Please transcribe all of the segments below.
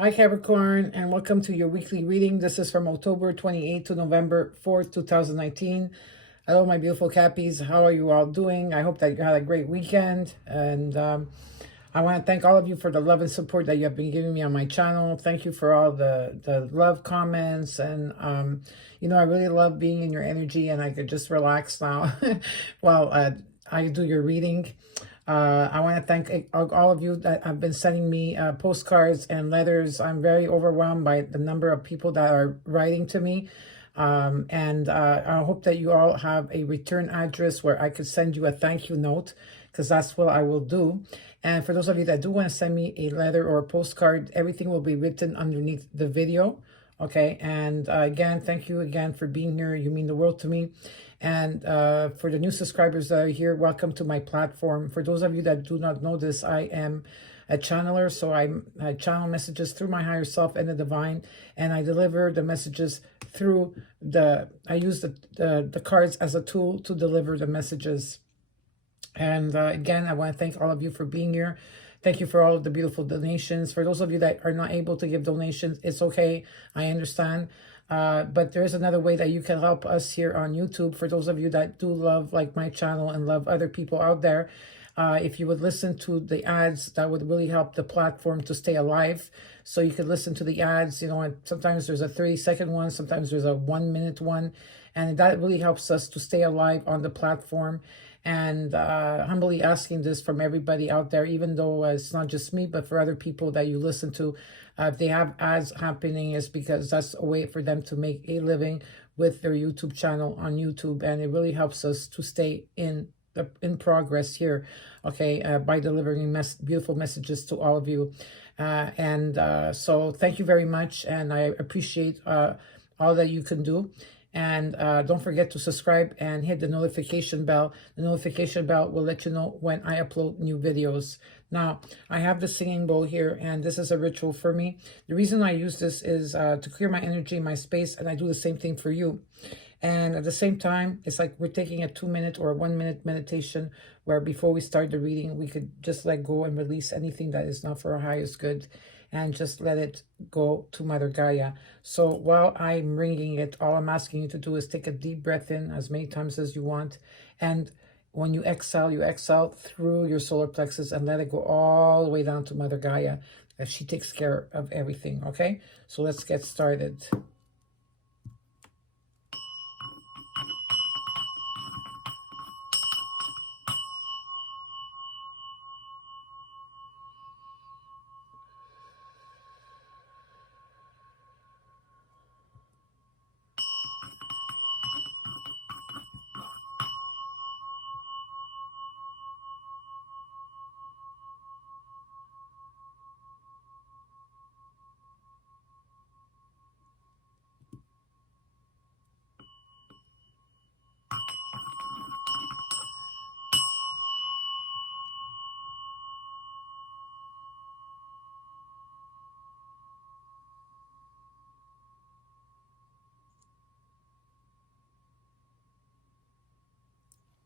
Hi Capricorn, and welcome to your weekly reading. This is from October 28th to November 4th, 2019. Hello, my beautiful Cappies. How are you all doing? I hope that you had a great weekend. And I want to thank all of you for the love and support that you have been giving me on my channel. Thank you for all the love comments. And, you know, I really love being in your energy, and I could just relax now while I do your reading. I want to thank all of you that have been sending me postcards and letters. I'm very overwhelmed by the number of people that are writing to me. I hope that you all have a return address where I could send you a thank you note, because that's what I will do. And for those of you that do want to send me a letter or a postcard, everything will be written underneath the video. Okay, and again, thank you again for being here. You mean the world to me. And for the new subscribers that are here, welcome to my platform. For those of you that do not know this, I am a channeler, so I channel messages through my higher self and the divine, and I deliver the messages through I use the cards as a tool to deliver the messages. And again, I want to thank all of you for being here. Thank you for all of the beautiful donations. For those of you that are not able to give donations, it's okay. I understand. But there is another way that you can help us here on YouTube. For those of you that do love like my channel and love other people out there, if you would listen to the ads, that would really help the platform to stay alive. So you could listen to the ads, you know, and sometimes there's a 30-second one, sometimes there's a 1-minute one, and that really helps us to stay alive on the platform. And humbly asking this from everybody out there, even though it's not just me, but for other people that you listen to, if they have ads happening, is because that's a way for them to make a living with their YouTube channel on YouTube. And it really helps us to stay in progress here, okay, by delivering beautiful messages to all of you. So thank you very much, and I appreciate all that you can do. And don't forget to subscribe and hit the notification bell. The notification bell will let you know when I upload new videos. Now, I have the singing bowl here, and this is a ritual for me. The reason I use this is to clear my energy, my space, and I do the same thing for you. And at the same time, it's like we're taking a 2-minute or a 1-minute meditation, where before we start the reading, we could just let go and release anything that is not for our highest good, and just let it go to Mother Gaia. So while I'm ringing it, all I'm asking you to do is take a deep breath in as many times as you want. And when you exhale through your solar plexus and let it go all the way down to Mother Gaia, as she takes care of everything, okay? So let's get started.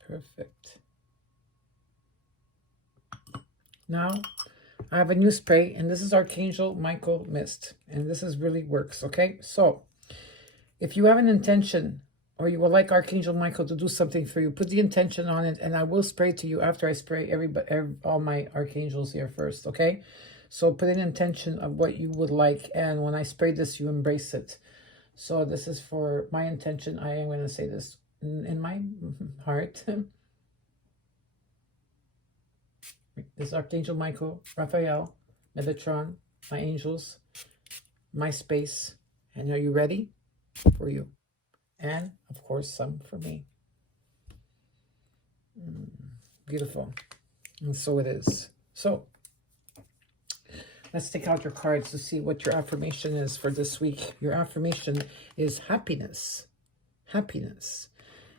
Perfect. Now, I have a new spray, and this is Archangel Michael Mist, and this really works, okay? So, if you have an intention, or you would like Archangel Michael to do something for you, put the intention on it, and I will spray to you after I spray all my archangels here first, okay? So put an intention of what you would like, and when I spray this, you embrace it. So this is for my intention. I am going to say this in my heart. This is Archangel Michael, Raphael, Metatron, my angels, my space. And are you ready? For you. And, of course, some for me. Beautiful. And so it is. So, let's take out your cards to see what your affirmation is for this week. Your affirmation is happiness. Happiness.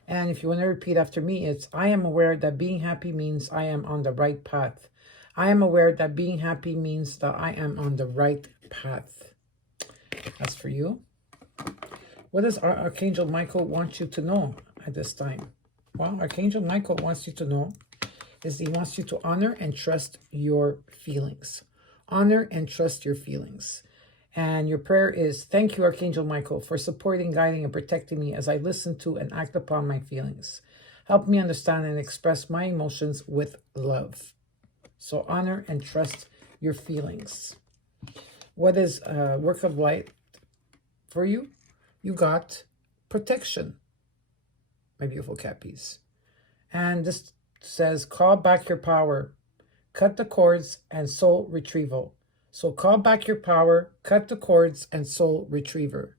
And if you want to repeat after me, it's, I am aware that being happy means I am on the right path. I am aware that being happy means that I am on the right path. That's for you. What does Archangel Michael want you to know at this time? Well, Archangel Michael wants you to know is he wants you to honor and trust your feelings. Honor and trust your feelings. And your prayer is, thank you, Archangel Michael, for supporting, guiding, and protecting me as I listen to and act upon my feelings. Help me understand and express my emotions with love. So honor and trust your feelings. What is work of light for you? You got protection, my beautiful Cappies. And this says, call back your power, cut the cords, and soul retrieval. So call back your power, cut the cords, and soul retriever.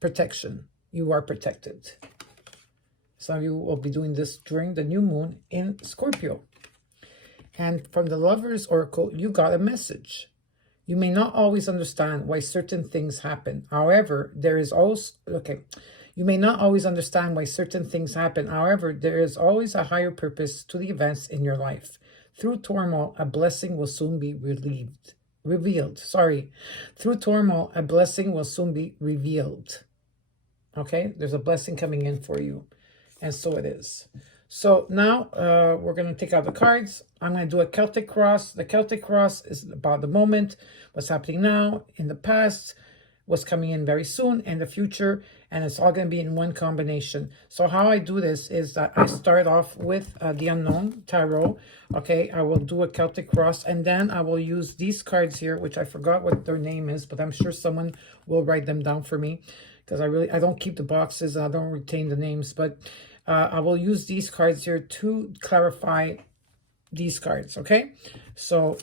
Protection. You are protected. Some of you will be doing this during the new moon in Scorpio. And from the Lover's Oracle, you got a message. You may not always understand why certain things happen. However, there is always, you may not always understand why certain things happen. However, there is always a higher purpose to the events in your life. Through turmoil, a blessing will soon be revealed. Through turmoil, a blessing will soon be revealed. Okay, there's a blessing coming in for you. And so it is. So now we're going to take out the cards. I'm going to do a Celtic cross. The Celtic cross is about the moment, what's happening now, in the past, what's coming in very soon, and the future, and it's all going to be in one combination. So how I do this is that I start off with the Unknown Tarot. Okay, I will do a Celtic cross, and then I will use these cards here, which I forgot what their name is, but I'm sure someone will write them down for me, because I don't keep the boxes, I don't retain the names, but I will use these cards here to clarify these cards, okay? So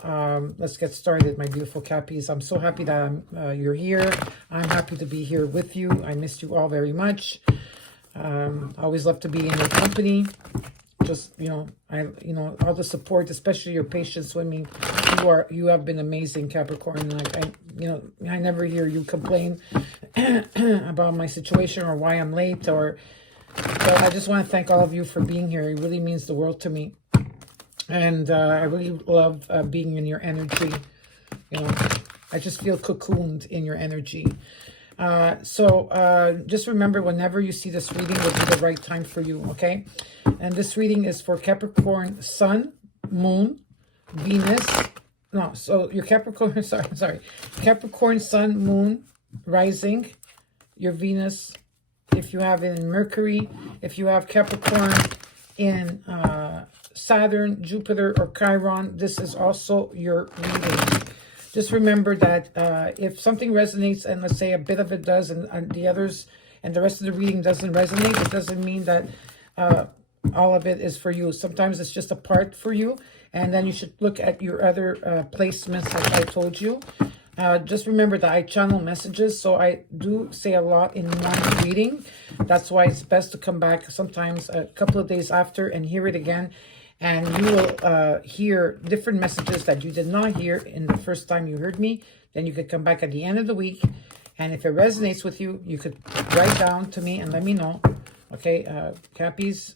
let's get started, my beautiful Cappies. I'm so happy that you're here. I'm happy to be here with you. I missed you all very much. I always love to be in your company. Just, all the support, especially your patience with me. You have been amazing, Capricorn. Like I never hear you complain about my situation or why I'm late or. So I just want to thank all of you for being here. It really means the world to me. And I really love being in your energy. I just feel cocooned in your energy. So just remember, whenever you see this reading, will be the right time for you, okay? And this reading is for Capricorn Sun, Moon, Venus. No, so your Capricorn, sorry. Capricorn Sun, Moon, Rising, your Venus, if you have it in Mercury, if you have Capricorn in Saturn, Jupiter, or Chiron, this is also your reading. Just remember that if something resonates, and let's say a bit of it does, and the others, and the rest of the reading doesn't resonate, it doesn't mean that all of it is for you. Sometimes it's just a part for you, and then you should look at your other placements, like I told you. Just remember that I channel messages, so I do say a lot in one reading. That's why it's best to come back sometimes a couple of days after and hear it again. And you will hear different messages that you did not hear in the first time you heard me. Then you could come back at the end of the week. And if it resonates with you, you could write down to me and let me know. Okay, Cappies,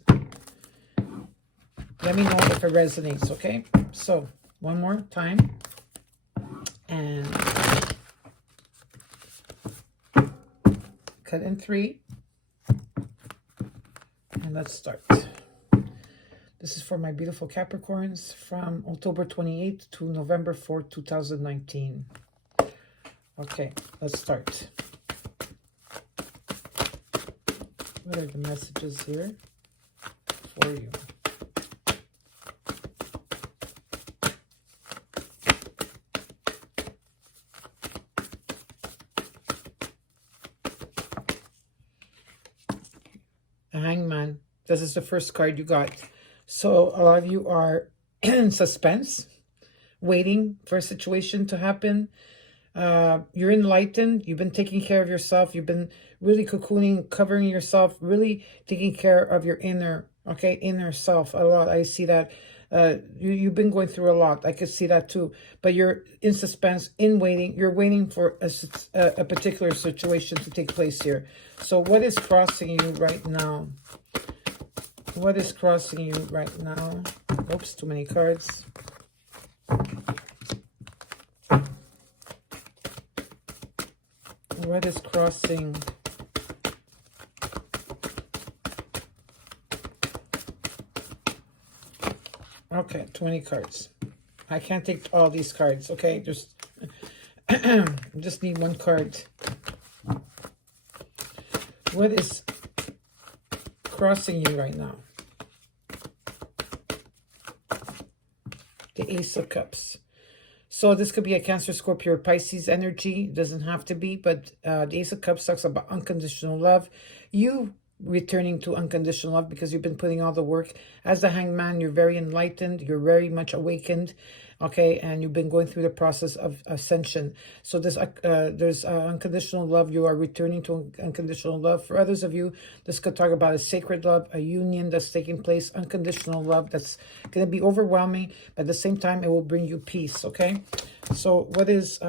let me know if it resonates, okay? So, one more time. And cut in 3. And let's start. This is for my beautiful Capricorns from October 28th to November 4th, 2019. Okay, let's start. What are the messages here for you? The Hangman. This is the first card you got. So a lot of you are in suspense, waiting for a situation to happen. You're enlightened. You've been taking care of yourself. You've been really cocooning, covering yourself, really taking care of your inner self a lot. I see that. You've been going through a lot. I could see that too. But you're in suspense, in waiting. You're waiting for a particular situation to take place here. So what is crossing you right now? What is crossing you right now? Oops, too many cards. What is crossing? Okay, 20 cards. I can't take all these cards, okay? Just Just need one card. What is crossing you right now? The Ace of Cups. So this could be a Cancer, Scorpio, or Pisces energy. It doesn't have to be, but the Ace of Cups talks about unconditional love. You returning to unconditional love because you've been putting all the work. As the Hangman, you're very enlightened. You're very much awakened. Okay, and you've been going through the process of ascension. So there's unconditional love. You are returning to unconditional love. For others of you, this could talk about a sacred love, a union that's taking place, unconditional love that's going to be overwhelming, but at the same time, it will bring you peace, okay? So what is,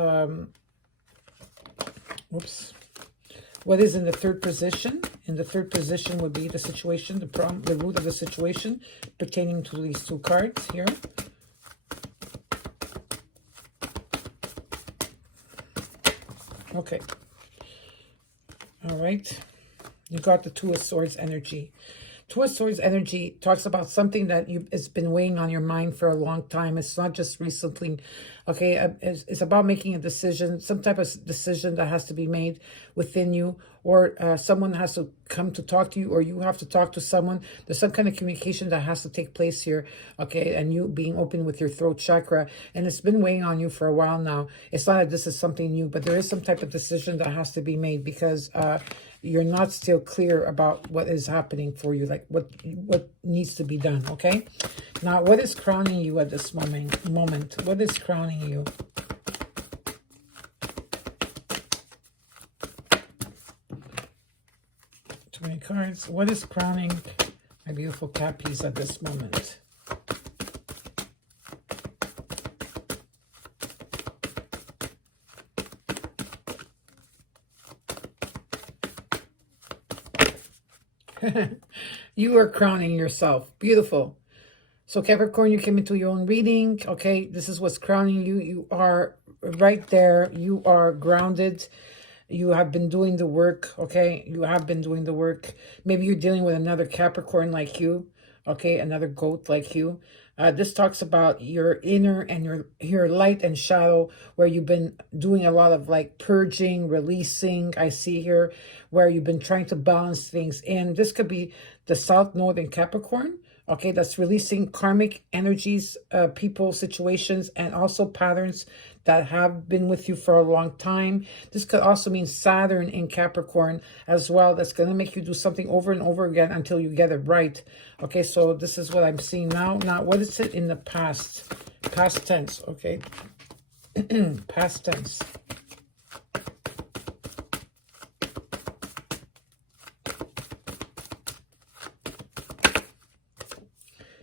what is in the third position? In the third position would be the situation, the root of the situation pertaining to these two cards here. Okay. All right. You got the Two of Swords energy. Two of Swords energy talks about something that it's been weighing on your mind for a long time. It's not just recently. Okay. It's about making a decision, some type of decision that has to be made within you, or someone has to come to talk to you, or you have to talk to someone. There's some kind of communication that has to take place here. Okay. And you being open with your throat chakra. And it's been weighing on you for a while now. It's not that this is something new, but there is some type of decision that has to be made because you're not still clear about what is happening for you, like what needs to be done, okay? Now, what is crowning you at this moment? What is crowning you? Too many cards. What is crowning my beautiful Cappies at this moment? You are crowning yourself. Beautiful. So Capricorn, you came into your own reading. Okay, this is what's crowning you. You are right there. You are grounded. You have been doing the work. Okay, you have been doing the work. Maybe you're dealing with another Capricorn like you. Okay, another goat like you. This talks about your inner and your light and shadow, where you've been doing a lot of like purging, releasing. I see here where you've been trying to balance things in. This could be the South Node in Capricorn. Okay, that's releasing karmic energies, people, situations, and also patterns that have been with you for a long time. This could also mean Saturn in Capricorn as well. That's going to make you do something over and over again until you get it right. Okay, so this is what I'm seeing now. Now, what is it in the past? Past tense, okay? Past tense.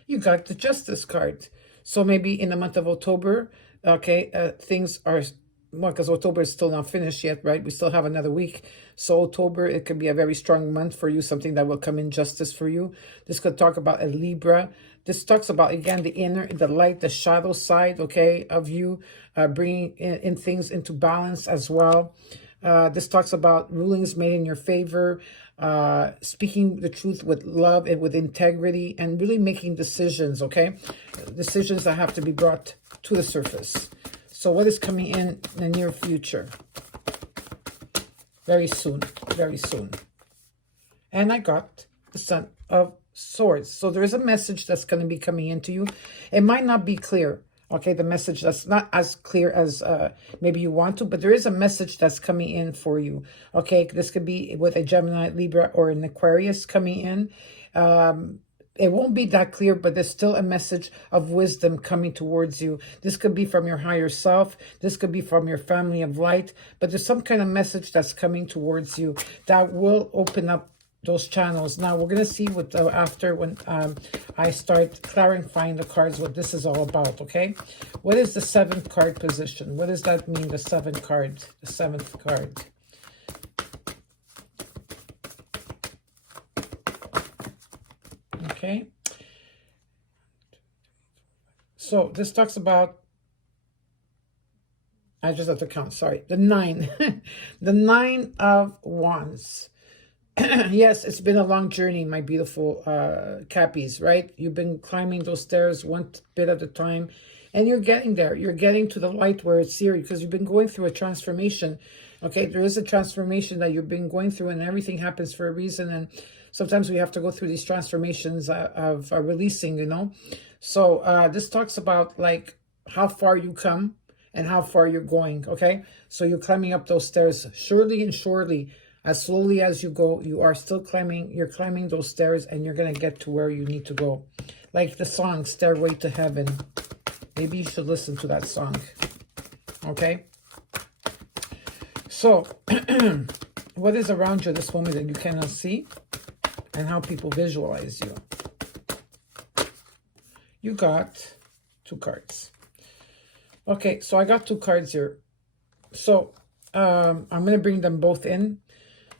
You got the Justice card. So maybe in the month of October, okay, things are, well, because October is still not finished yet, right? We still have another week. So October, it could be a very strong month for you, something that will come in justice for you. This could talk about a Libra. This talks about, again, the inner, the light, the shadow side, okay, of you, bringing in things into balance as well. This talks about rulings made in your favor, speaking the truth with love and with integrity, and really making decisions, okay? Decisions that have to be brought to the surface. So what is coming in the near future? Very soon, very soon. And I got the Son of Swords. So there is a message that's going to be coming into you. It might not be clear. Okay, the message that's not as clear as maybe you want to, but there is a message that's coming in for you. Okay, this could be with a Gemini, Libra, or an Aquarius coming in. It won't be that clear, but there's still a message of wisdom coming towards you. This could be from your higher self. This could be from your family of light. But there's some kind of message that's coming towards you that will open up those channels. Now we're going to see what after when I start clarifying the cards, what this is all about. Okay, what is the 7th card position? What does that mean? The 7th card, the 7th card. Okay, so this talks about, I just have to count, sorry, the 9 the 9 of Wands. Yes, it's been a long journey, my beautiful Cappies, right? You've been climbing those stairs one bit at a time, And you're getting there. You're getting to the light where it's here because you've been going through a transformation. Okay, there is a transformation that you've been going through, and everything happens for a reason. And sometimes we have to go through these transformations of releasing, you know. So this talks about like how far you come and how far you're going, okay? So you're climbing up those stairs surely and surely. As slowly as you go, you are still climbing. You're climbing those stairs, and you're going to get to where you need to go. Like the song, Stairway to Heaven. Maybe you should listen to that song, okay? So, what is around you this moment that you cannot see, and how people visualize you? You got 2 cards. Okay, so I got 2 cards here. So, I'm going to bring them both in.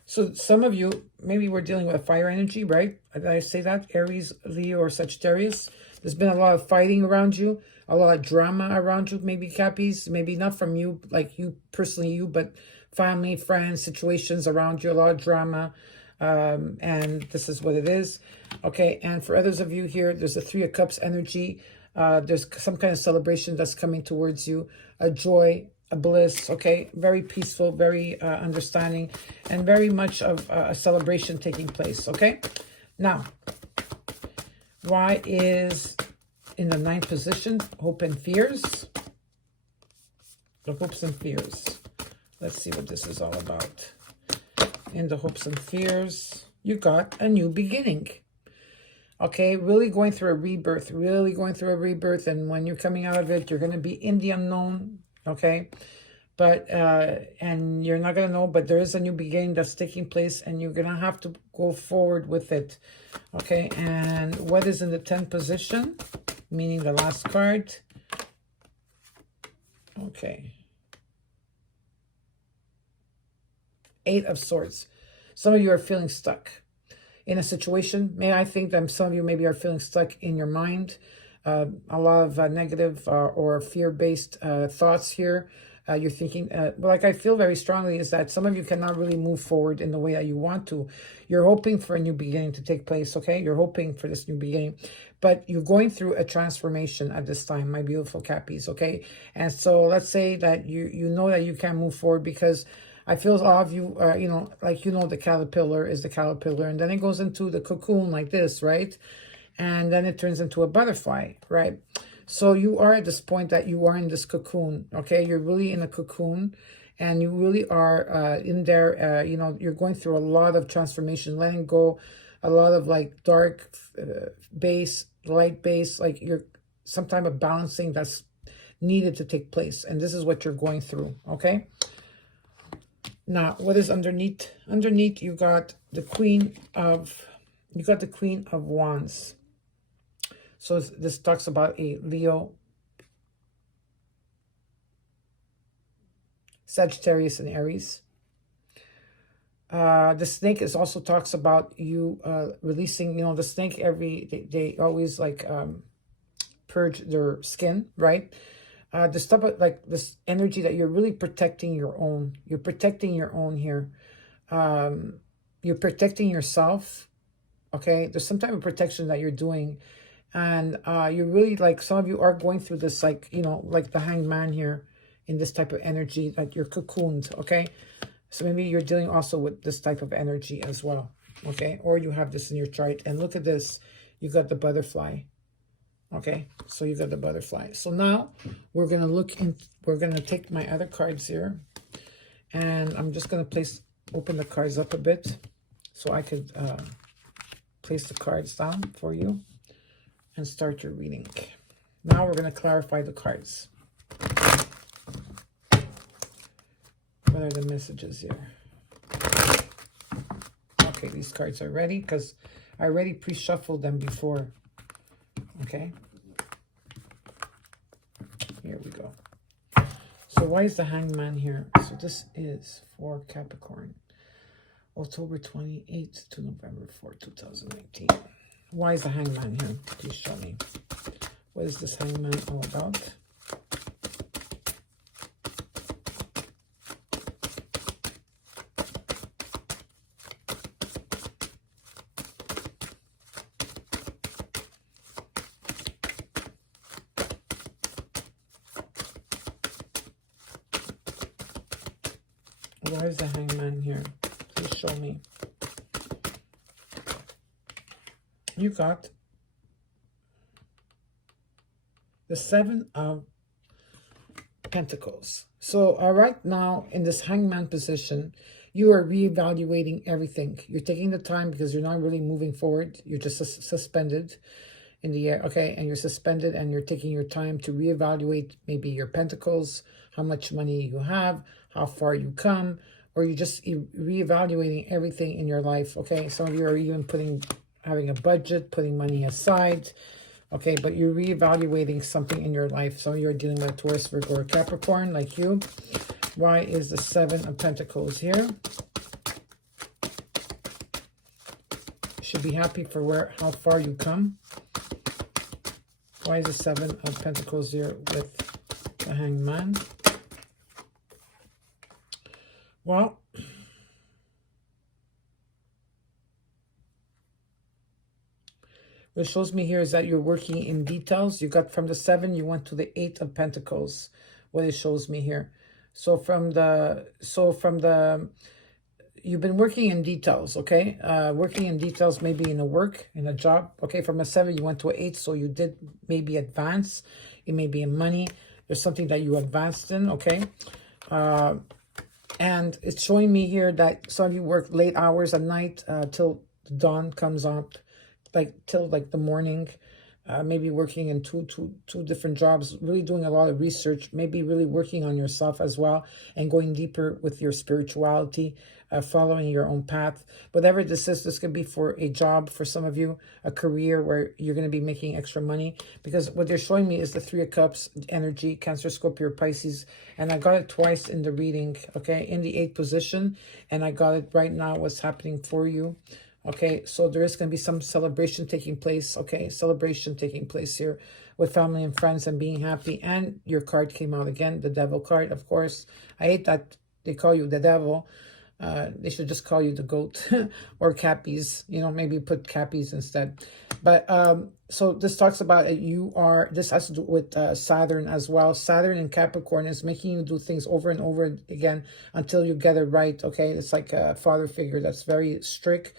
So, some of you, maybe we're dealing with a fire energy, right? Did I say that? Aries, Leo, or Sagittarius. There's been a lot of fighting around you, a lot of drama around you, maybe Cappies, maybe not from you, like you, personally you, but family, friends, situations around you, a lot of drama. And this is what it is. Okay, and for others of you here, there's a 3 of Cups energy. There's some kind of celebration that's coming towards you, a joy, a bliss, okay? Very peaceful, very understanding, and very much of a celebration taking place, okay? Now, why is in the 9th position, hope and fears? The hopes and fears. Let's see what this is all about. In the hopes and fears, you got a new beginning. Okay, really going through a rebirth, and when you're coming out of it, you're going to be in the unknown, okay? But, and you're not going to know, but there is a new beginning that's taking place, and you're going to have to go forward with it, okay? And what is in the 10th position, meaning the last card? Okay. 8 of Swords. Some of you are feeling stuck in a situation. I think that some of you maybe are feeling stuck in your mind. A lot of negative or fear-based thoughts here. You're thinking, like I feel very strongly is that some of you cannot really move forward in the way that you want to. You're hoping for a new beginning to take place, okay? You're hoping for this new beginning, but you're going through a transformation at this time, my beautiful Cappies, okay? And so let's say that you know that you can't move forward because I feel a lot of you, you know, like, you know, the caterpillar is the caterpillar, and then it goes into the cocoon like this, right? And then it turns into a butterfly, right? So you are at this point that you are in this cocoon, okay? You're really in a cocoon, and you really are in there, you know, you're going through a lot of transformation, letting go, a lot of like dark base, light base, like you're some type of balancing that's needed to take place. And this is what you're going through, okay? Now, what is underneath? Underneath, you got the Queen of Wands. So this talks about a Leo, Sagittarius, and Aries. The snake is also talks about you releasing, you know, the snake they always like purge their skin, right? This type of like this energy that you're really protecting your own. You're protecting your own here. You're protecting yourself. Okay, there's some type of protection that you're doing, and you're really like some of you are going through this like, you know, like the Hangman here in this type of energy that you're cocooned. Okay, so maybe you're dealing also with this type of energy as well. Okay, or you have this in your chart, and look at this. You got the butterfly. Okay, so you got the butterfly. So now we're going to look in, we're going to take my other cards here, and I'm just going to open the cards up a bit so I could place the cards down for you and start your reading. Now we're going to clarify the cards. What are the messages here? Okay, these cards are ready because I already pre-shuffled them before. Okay, here we go. So why is the Hangman here? So this is for Capricorn, October 28th to November 4th, 2019. Why is the Hangman here? Please show me. What is this Hangman all about? Why is the Hangman here? Please show me. You got the Seven of Pentacles. So right now in this Hangman position, you are reevaluating everything. You're taking the time because you're not really moving forward. You're just suspended in the air, okay? And you're suspended and you're taking your time to reevaluate maybe your pentacles, how much money you have, how far you come, or you're just reevaluating everything in your life, okay? Some of you are even having a budget, putting money aside, okay? But you're reevaluating something in your life. Some of you are dealing with a Taurus, Virgo, or Capricorn like you. Why is the Seven of Pentacles here? You should be happy for how far you come. Why is the Seven of Pentacles here with the Hangman? Well, what shows me here is that you're working in details. You got from the 7, you went to the 8 of Pentacles. What it shows me here. So from the you've been working in details, okay? Working in details, maybe in a job, okay? From a 7, you went to an 8, so you did maybe advance. It may be in money. There's something that you advanced in, okay? And it's showing me here that some of you work late hours at night till the dawn comes up, till the morning. Maybe working in two different jobs, really doing a lot of research, maybe really working on yourself as well and going deeper with your spirituality, following your own path. Whatever this is, this could be for a job for some of you, a career where you're going to be making extra money, because what they're showing me is the 3 of Cups energy, Cancer, Scorpio, Pisces, and I got it twice in the reading, okay, in the 8th position, and I got it right now, what's happening for you. Okay, so there is going to be some celebration taking place, okay? Celebration taking place here with family and friends and being happy. And your card came out again, the Devil card, of course. I hate that they call you the Devil. They should just call you the Goat or Cappies. You know, maybe put Cappies instead. But so this talks about this has to do with Saturn as well. Saturn in Capricorn is making you do things over and over again until you get it right, okay? It's like a father figure that's very strict.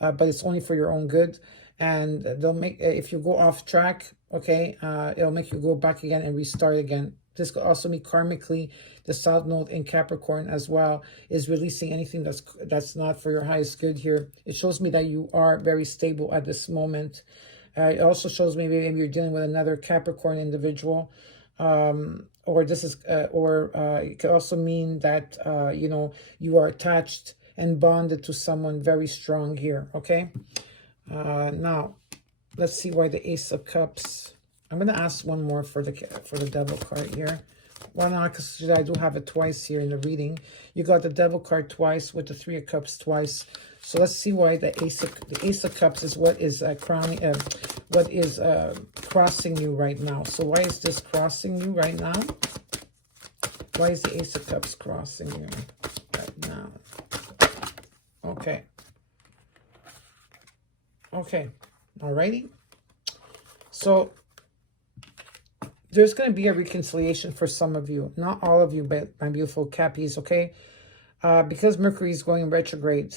But it's only for your own good, and they'll make, if you go off track, okay, it'll make you go back again and restart again. This could also be karmically, the South Node in Capricorn as well is releasing anything that's not for your highest good here. It shows me that you are very stable at this moment. It also shows me maybe you're dealing with another Capricorn individual, or this is, it could also mean that you know, you are attached and bonded to someone very strong here, okay? Now, let's see why the Ace of Cups. I'm going to ask one more for the Devil card here. Why not? Because I do have it twice here in the reading. You got the Devil card twice with the 3 of Cups twice. So let's see why the Ace of Cups is what is crossing you right now. So why is this crossing you right now? Why is the Ace of Cups crossing you right now? Okay. Okay. Alrighty. So there's going to be a reconciliation for some of you. Not all of you, but my beautiful Cappies, okay? Because Mercury is going retrograde,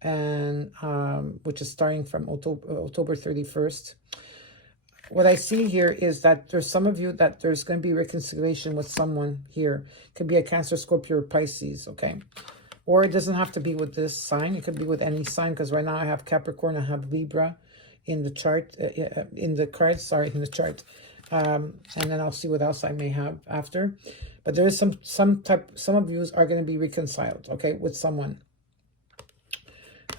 and which is starting from October 31st. What I see here is that there's some of you that there's going to be reconciliation with someone here. It could be a Cancer, Scorpio, or Pisces, okay? Or it doesn't have to be with this sign. It could be with any sign, because right now I have Capricorn, I have Libra in the chart, in the cards, sorry, in the chart. And then I'll see what else I may have after. But there is some of you are going to be reconciled, okay, with someone.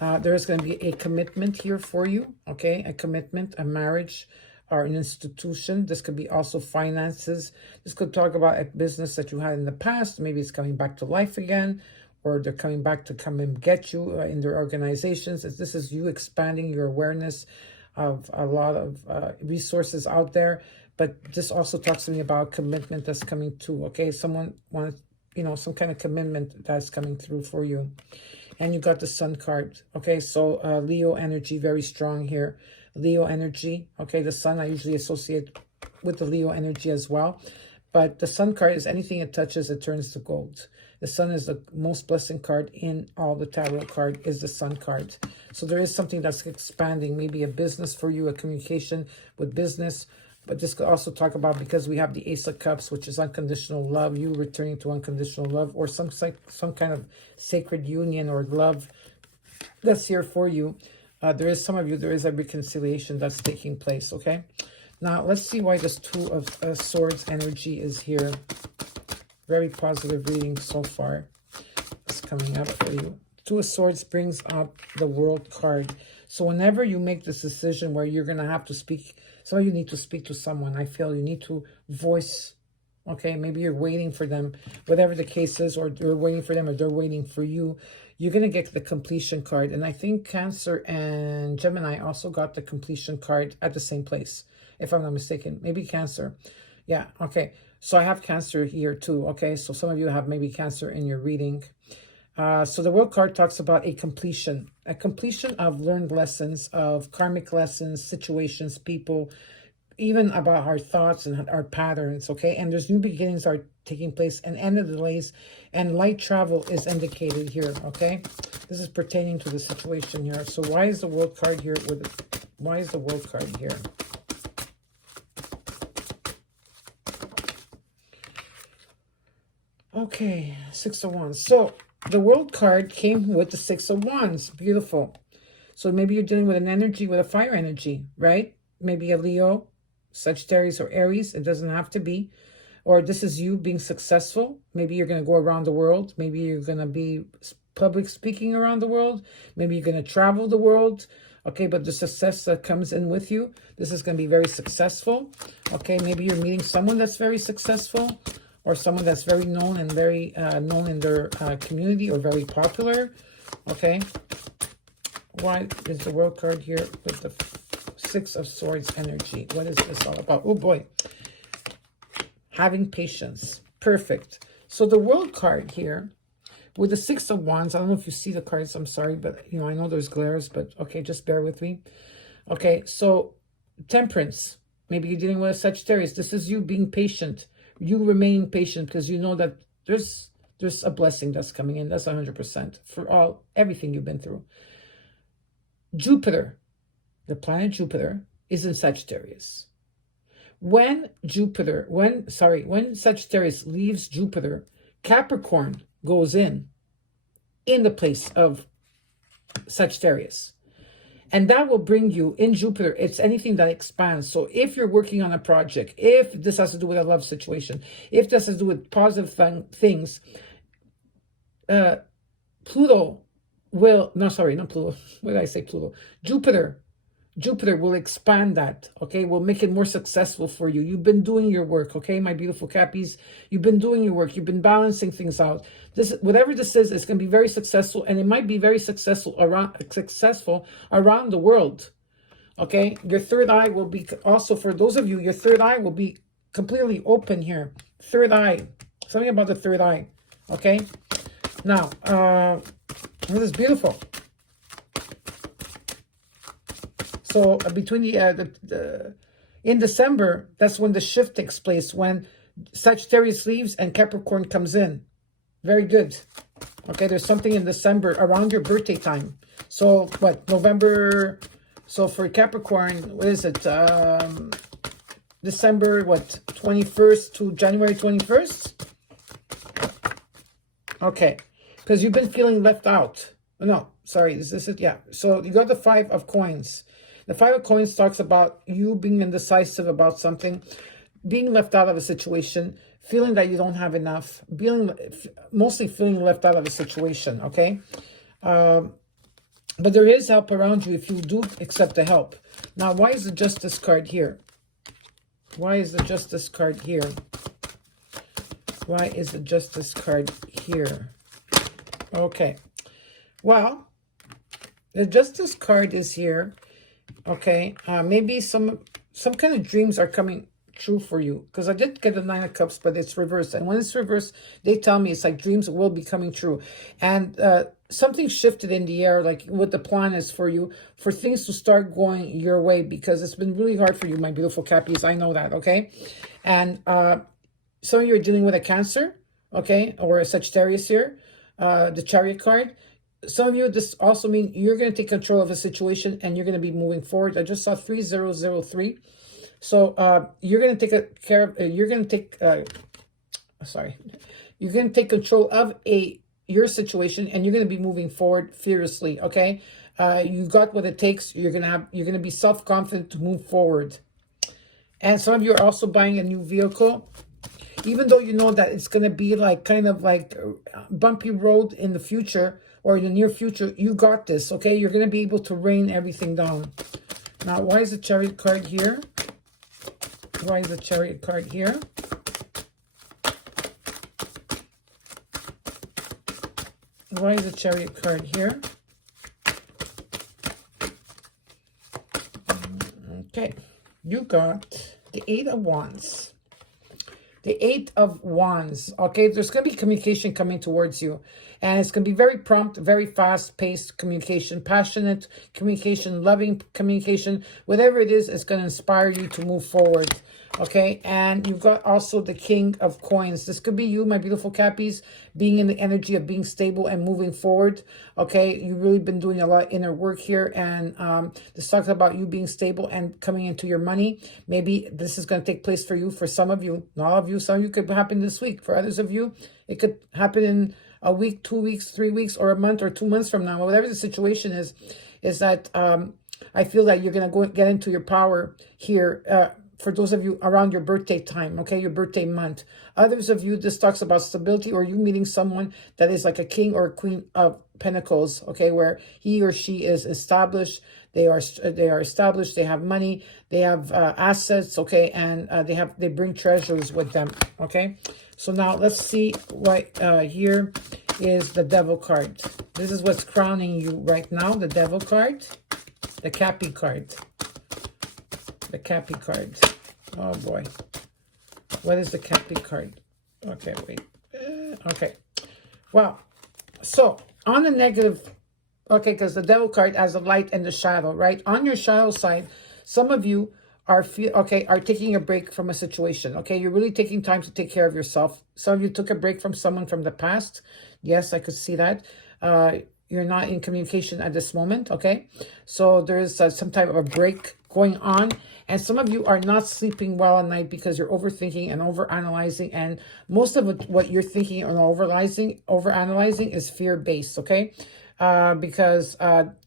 There is going to be a commitment here for you, okay? A commitment, a marriage, or an institution. This could be also finances. This could talk about a business that you had in the past. Maybe it's coming back to life again, or they're coming back to come and get you in their organizations. This is you expanding your awareness of a lot of resources out there. But this also talks to me about commitment that's coming too, okay? Someone wants, you know, some kind of commitment that's coming through for you. And you got the Sun card, okay? So Leo energy, very strong here. Leo energy, okay? The Sun I usually associate with the Leo energy as well. But the Sun card is anything it touches, it turns to gold. The Sun is the most blessing card in all the tarot card, is the Sun card. So there is something that's expanding, maybe a business for you, a communication with business. But this could also talk about, because we have the Ace of Cups, which is unconditional love, you returning to unconditional love, or some kind of sacred union or love that's here for you. There is some of you, there is a reconciliation that's taking place, okay? Now, let's see why this Two of Swords energy is here. Very positive reading so far. It's coming up for you. Two of Swords brings up the World card. So whenever you make this decision where you're going to have to speak, some of you need to speak to someone. I feel you need to voice, okay? Maybe you're waiting for them, whatever the case is, or you're waiting for them, or they're waiting for you. You're going to get the completion card. And I think Cancer and Gemini also got the completion card at the same place, if I'm not mistaken. Maybe Cancer. Yeah, okay. So I have Cancer here too, okay? So some of you have maybe Cancer in your reading. So the World card talks about a completion of learned lessons, of karmic lessons, situations, people, even about our thoughts and our patterns, okay? And there's new beginnings are taking place, and end of delays, and light travel is indicated here, okay? This is pertaining to the situation here. So why is the World card here? Why is the World card here? Okay, Six of Wands. So the World card came with the Six of Wands. Beautiful. So maybe you're dealing with an energy, with a fire energy, right? Maybe a Leo, Sagittarius, or Aries. It doesn't have to be. Or this is you being successful. Maybe you're going to go around the world. Maybe you're going to be public speaking around the world. Maybe you're going to travel the world. Okay, but the success that comes in with you, this is going to be very successful. Okay, maybe you're meeting someone that's very successful, or someone that's very known and very known in their community, or very popular. Okay, why is the World card here with the Six of Swords energy? What is this all about? Oh boy. Having patience. Perfect. So the World card here with the Six of Wands. I don't know if you see the cards. I'm sorry, but you know, I know there's glares, but okay, just bear with me. Okay, so Temperance. Maybe you're dealing with a Sagittarius. This is you being patient. You remain patient because you know that there's a blessing that's coming in. That's 100% for everything you've been through. Jupiter, the planet Jupiter, is in Sagittarius. When Sagittarius leaves Jupiter, Capricorn goes in the place of Sagittarius. And that will bring you, in Jupiter, it's anything that expands. So if you're working on a project, if this has to do with a love situation, if this has to do with positive things, Pluto will, no, sorry, not Pluto. What did I say, Pluto? Jupiter will expand that, okay? Will make it more successful for you. You've been doing your work, okay, my beautiful Cappies? You've been doing your work. You've been balancing things out. This, whatever this is, it's going to be very successful, and it might be very successful around the world, okay? Your third eye will be, also for those of you, your third eye will be completely open here. Third eye. Something about the third eye, okay? Now, this is beautiful. So between in December, that's when the shift takes place, when Sagittarius leaves and Capricorn comes in. Very good. Okay, there's something in December around your birthday time. So what, November, so for Capricorn, what is it? December, what, 21st to January 21st? Okay, because you've been feeling left out. No, sorry, is this it? Yeah, so you got the Five of Coins. The Five of Coins talks about you being indecisive about something, being left out of a situation, feeling that you don't have enough, mostly feeling left out of a situation, okay? But there is help around you if you do accept the help. Now, why is the Justice card here? Why is the Justice card here? Why is the Justice card here? Okay. Well, the Justice card is here. Okay, maybe some kind of dreams are coming true for you, because I did get the Nine of Cups, but it's reversed, and when it's reversed, they tell me it's like dreams will be coming true, and something shifted in the air, like what the plan is for you, for things to start going your way, because it's been really hard for you, my beautiful Cappies. I know that, okay? And some of you are dealing with a Cancer, okay, or a Sagittarius here, the Chariot card. Some of you, this also means you're going to take control of a situation and you're going to be moving forward. I just saw 3003. So you're going to take you're going to take, you're going to take control of your situation and you're going to be moving forward fiercely, okay? You got what it takes. You're going to be self-confident to move forward. And some of you are also buying a new vehicle, even though you know that it's going to be like kind of like a bumpy road in the future or in the near future. You got this, okay? You're going to be able to rain everything down. Now, why is the Chariot card here? Why is the Chariot card here? Why is the Chariot card here? Okay, you got the 8 of Wands. The 8 of Wands, okay? There's going to be communication coming towards you. And it's going to be very prompt, very fast-paced communication, passionate communication, loving communication. Whatever it is, it's going to inspire you to move forward, okay? And you've got also the King of Coins. This could be you, my beautiful Cappies, being in the energy of being stable and moving forward, okay? You've really been doing a lot of inner work here. And this talks about you being stable and coming into your money. Maybe this is going to take place for you, for some of you. Not all of you. Some of you could happen this week. For others of you, it could happen in a week, 2 weeks, 3 weeks, or a month, or 2 months from now. Whatever the situation is that I feel that you're going to get into your power here for those of you around your birthday time, okay, your birthday month. Others of you, this talks about stability or you meeting someone that is like a king or a queen of pentacles, okay, where he or she is established. They are established. They have money. They have assets, okay, and they bring treasures with them, okay. So now let's see what here is the Devil card. This is what's crowning you right now. The Devil card, the Cappy card, the Cappy card. Oh boy, what is the Cappy card? Okay, wait. Okay, well, so on the negative. Okay, because the Devil card has the light and the shadow, right? On your shadow side, some of you are taking a break from a situation. Okay, you're really taking time to take care of yourself. Some of you took a break from someone from the past. Yes, I could see that. You're not in communication at this moment. Okay, so there is some type of a break going on, and some of you are not sleeping well at night because you're overthinking and overanalyzing, and most of what you're thinking and overanalyzing is fear-based. Okay. Because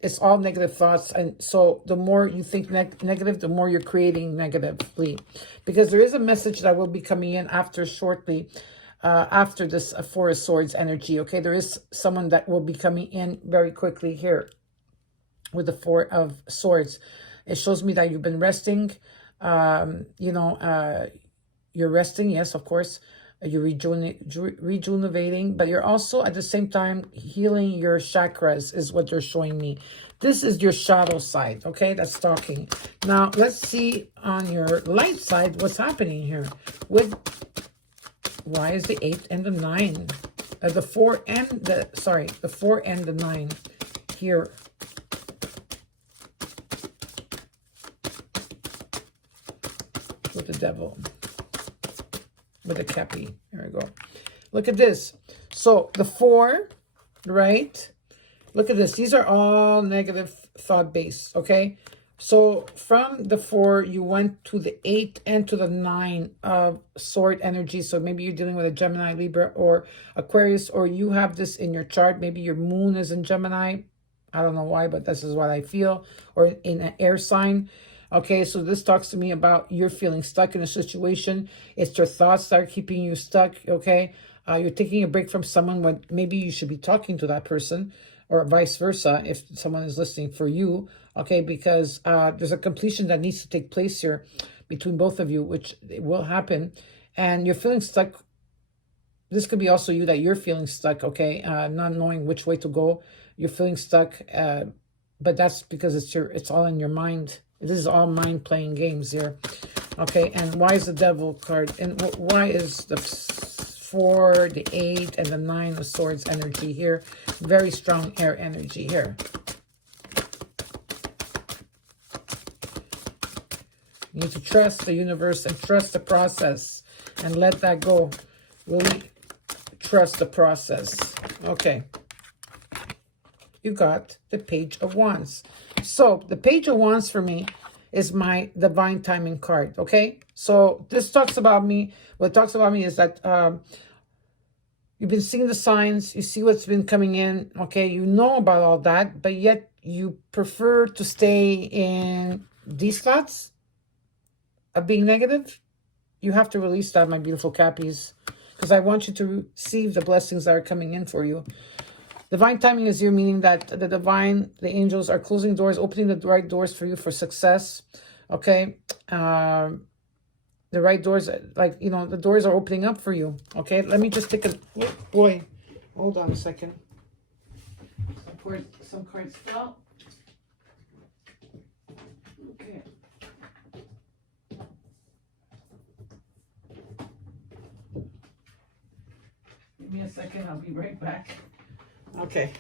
it's all negative thoughts. And so the more you think negative, the more you're creating negatively. Because there is a message that will be coming in shortly, after this Four of Swords energy. Okay, there is someone that will be coming in very quickly here with the Four of Swords. It shows me that you've been resting. You're resting, yes, of course. You're rejuvenating, but you're also at the same time healing your chakras is what they're showing me. This is your shadow side, okay? That's talking. Now, let's see on your light side what's happening here. Why is the 8 and the 9? The 4 and the 9 here. With the Devil. With a Cappy. There we go. Look at this. So the 4, right? Look at this. These are all negative thought based, okay? So from the 4, you went to the 8 and to the 9 of sword energy. So maybe you're dealing with a Gemini, Libra, or Aquarius, or you have this in your chart. Maybe your moon is in Gemini. I don't know why, but this is what I feel. Or in an air sign. Okay, so this talks to me about you're feeling stuck in a situation. It's your thoughts that are keeping you stuck, okay? You're taking a break from someone when maybe you should be talking to that person, or vice versa if someone is listening for you, okay? Because there's a completion that needs to take place here between both of you, which will happen. And you're feeling stuck. This could be also you that you're feeling stuck, okay? Not knowing which way to go. You're feeling stuck, but that's because it's all in your mind. This is all mind playing games here. Okay, and why is the Devil card? And why is the 4, the 8, and the 9 of Swords energy here? Very strong air energy here. You need to trust the universe and trust the process. and let that go. Really trust the process. Okay. You got the Page of Wands. So the Page of Wands for me is my divine timing card. Okay. So this talks about me. What it talks about me is that you've been seeing the signs. You see what's been coming in. Okay. You know about all that, but yet you prefer to stay in these thoughts of being negative. You have to release that, my beautiful Cappies, because I want you to receive the blessings that are coming in for you. Divine timing is here, meaning that the angels are closing doors, opening the right doors for you for success. Okay. The right doors, like, you know, the doors are opening up for you. Okay. Let me just take a, oh boy, hold on a second. Some cards fell. Okay. Give me a second. I'll be right back. Okay.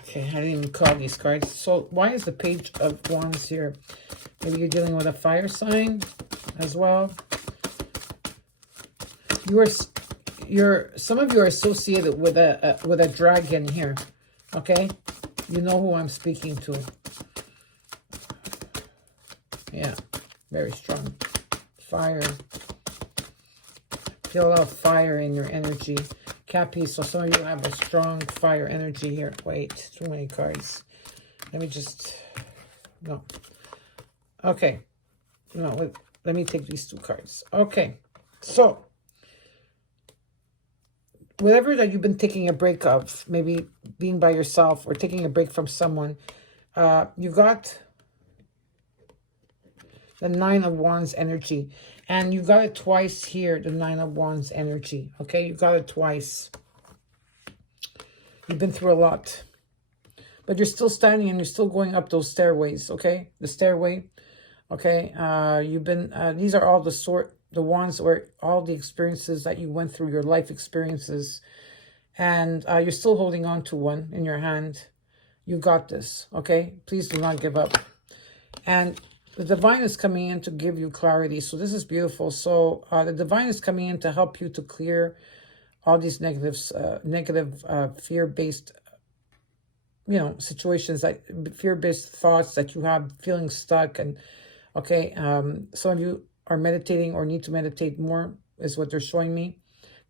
Okay, I didn't even call these cards. So why is the Page of Wands here? Maybe you're dealing with a fire sign as well. Some of you are associated with a dragon here. Okay? You know who I'm speaking to. Yeah, very strong. Fire. Feel a lot of fire in your energy. Cappies, so some of you have a strong fire energy here. Wait, too many cards. Let me just, no. Okay. No, let me take these two cards. Okay. So, whatever that you've been taking a break of, maybe being by yourself or taking a break from someone, you got the Nine of Wands energy. And you got it twice here, the Nine of Wands energy. Okay, you got it twice. You've been through a lot. But you're still standing and you're still going up those stairways, okay? The stairway, okay? These are all the wands where all the experiences that you went through, your life experiences. And you're still holding on to one in your hand. You got this, okay? Please do not give up. And the divine is coming in to give you clarity. So this is beautiful. So the divine is coming in to help you to clear all these negative fear-based, situations, like fear-based thoughts that you have, feeling stuck. And okay, some of you are meditating or need to meditate more is what they're showing me.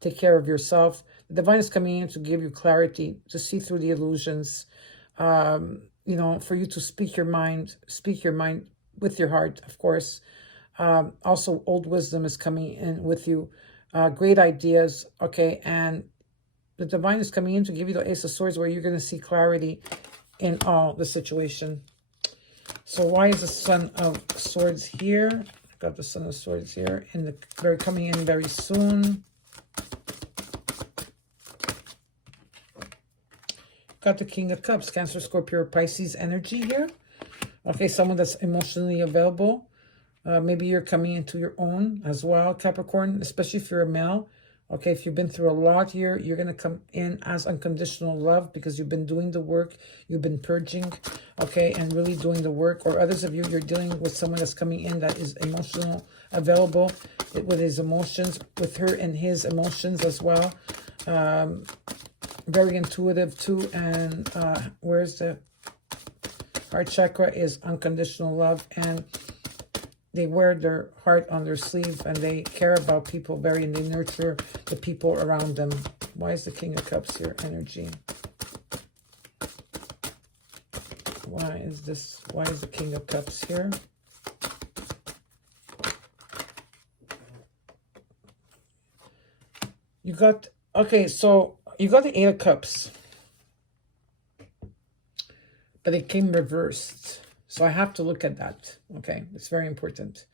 Take care of yourself. The divine is coming in to give you clarity, to see through the illusions, for you to speak your mind with your heart, of course. Also, old wisdom is coming in with you. Great ideas, okay? And the divine is coming in to give you the Ace of Swords, where you're going to see clarity in all the situation. So why is the Son of Swords here? Got the Son of Swords here, and they're coming in very soon. Got the King of Cups, Cancer, Scorpio, Pisces energy here. Okay, someone that's emotionally available. Maybe you're coming into your own as well, Capricorn, especially if you're a male. Okay, if you've been through a lot here, you're going to come in as unconditional love because you've been doing the work. You've been purging, okay, and really doing the work. Or others of you, you're dealing with someone that's coming in that is emotional, available with his emotions, with her and his emotions as well. Very intuitive too. And where's the heart chakra is unconditional love, and they wear their heart on their sleeve, and they care about people and they nurture the people around them. Why is the King of Cups here? Energy. Why is the King of Cups here? You got, okay, so you got the Eight of Cups, but it came reversed. So I have to look at that, okay? It's very important.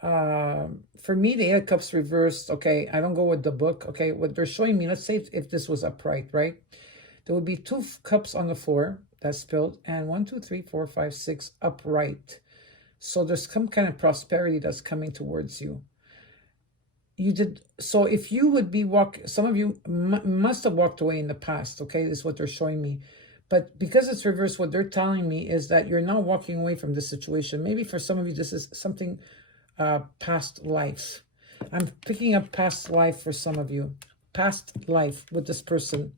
For me, the Eight of Cups reversed, okay, I don't go with the book, okay? What they're showing me, let's say if this was upright, right? There would be 2 cups on the floor that's spilled, and 1, 2, 3, 4, 5, 6 upright. So there's some kind of prosperity that's coming towards you. So if you would be some of you must have walked away in the past, okay? This is what they're showing me. But because it's reversed, what they're telling me is that you're now walking away from this situation. Maybe for some of you, this is something past life. I'm picking up past life for some of you. Past life with this person.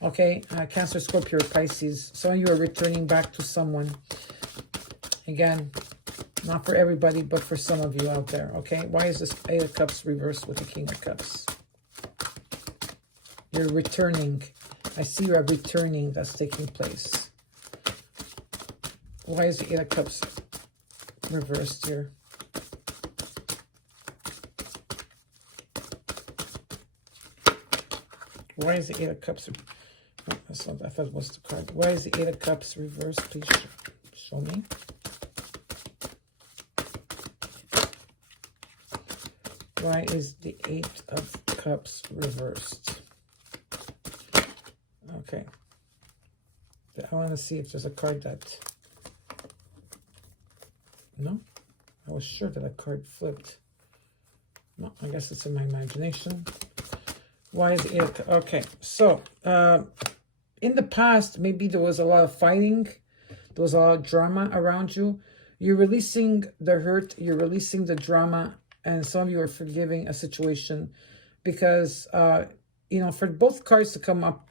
Okay, Cancer, Scorpio, Pisces. Some of you are returning back to someone. Again, not for everybody, but for some of you out there. Okay, why is this Eight of Cups reversed with the King of Cups? You're returning. I see you are returning. That's taking place. Why is the Eight of Cups reversed here? Why is the Eight of Cups? Oh, that's not, I thought it was the card. Why is the Eight of Cups reversed? Please show me. Why is the Eight of Cups reversed? Okay. I want to see if there's a card that... No? I was sure that a card flipped. No, I guess it's in my imagination. Why is it? Okay, so in the past, maybe there was a lot of fighting. There was a lot of drama around you. You're releasing the hurt. You're releasing the drama. And some of you are forgiving a situation because, you know, for both cards to come up,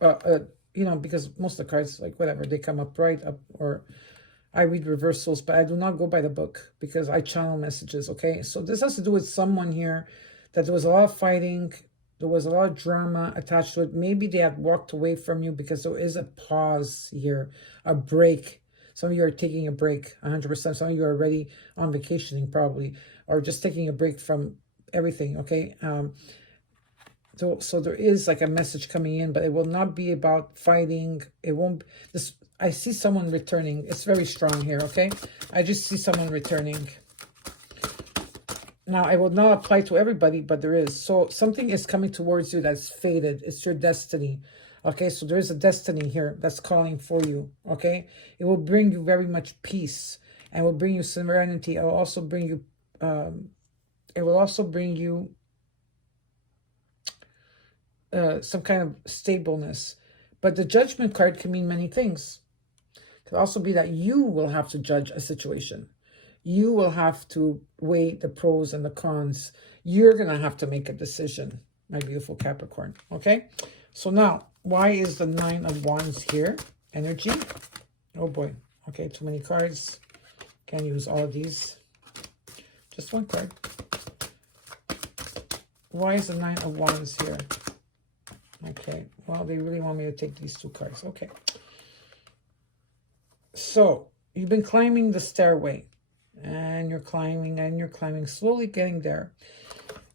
you know, because most of the cards, like whatever, they come up right up, or I read reversals, but I do not go by the book because I channel messages, okay? So this has to do with someone here that there was a lot of fighting. There was a lot of drama attached to it. Maybe they had walked away from you because there is a pause here, a break. Some of you are taking a break, 100%. Some of you are already on vacationing probably, or just taking a break from everything, okay? So there is like a message coming in, but it will not be about fighting. It won't, this, I see someone returning. It's very strong here, okay? I just see someone returning. Now, I will not apply to everybody, but there is. So something is coming towards you that's fated. It's your destiny. Okay, so there is a destiny here that's calling for you. Okay, it will bring you very much peace and will bring you serenity. It will also bring you, some kind of stableness. But the Judgment card can mean many things. It could also be that you will have to judge a situation. You will have to weigh the pros and the cons. You're going to have to make a decision, my beautiful Capricorn. Okay? So now, why is the Nine of Wands here? Energy. Oh boy. Okay, too many cards. Can't use all of these. Just one card. Why is the Nine of Wands here? Okay. Well, they really want me to take these two cards. Okay. So, you've been climbing the stairway. And you're climbing, slowly getting there.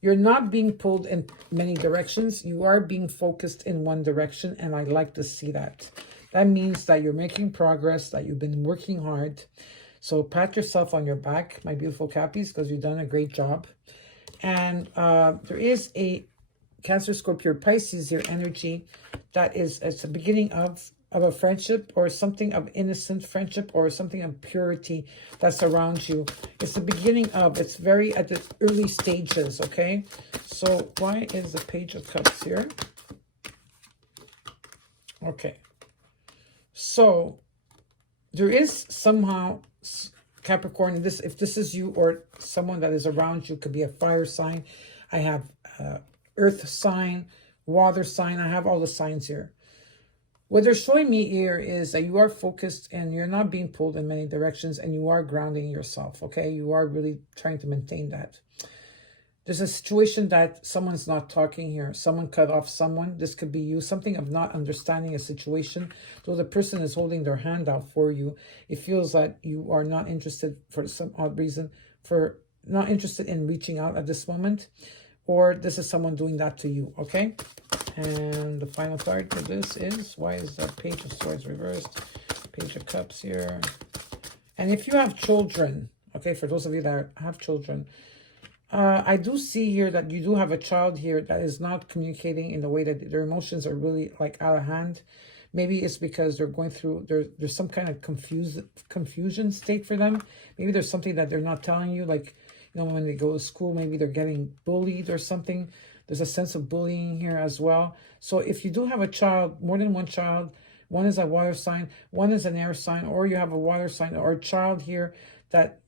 You're not being pulled in many directions. You are being focused in one direction, and I like to see that. That means that you're making progress, that you've been working hard. So pat yourself on your back, my beautiful Cappies, because you've done a great job. And there is a Cancer, Scorpio, Pisces here energy that is, it's the beginning of a friendship or something of innocent friendship or something of purity that's around you. It's the beginning of, it's very at the early stages, okay? So why is the Page of Cups here? Okay. So there is somehow, Capricorn, this, if this is you or someone that is around you, could be a fire sign. I have earth sign, water sign. I have all the signs here. What they're showing me here is that you are focused and you're not being pulled in many directions and you are grounding yourself, okay? You are really trying to maintain that. There's a situation that someone's not talking here. Someone cut off someone. This could be you. Something of not understanding a situation. Though the person is holding their hand out for you, it feels like you are not interested for some odd reason, not interested in reaching out at this moment. Or this is someone doing that to you, okay? And the final card for this is, why is the Page of Swords reversed? Page of Cups here. And if you have children, okay, for those of you that have children, I do see here that you do have a child here that is not communicating in the way that their emotions are really like out of hand. Maybe it's because they're going through, there's some kind of confusion state for them. Maybe there's something that they're not telling you, like, you know, when they go to school, maybe they're getting bullied or something. There's a sense of bullying here as well. So if you do have a child, more than one child, one is a water sign, one is an air sign, or you have a water sign or a child here that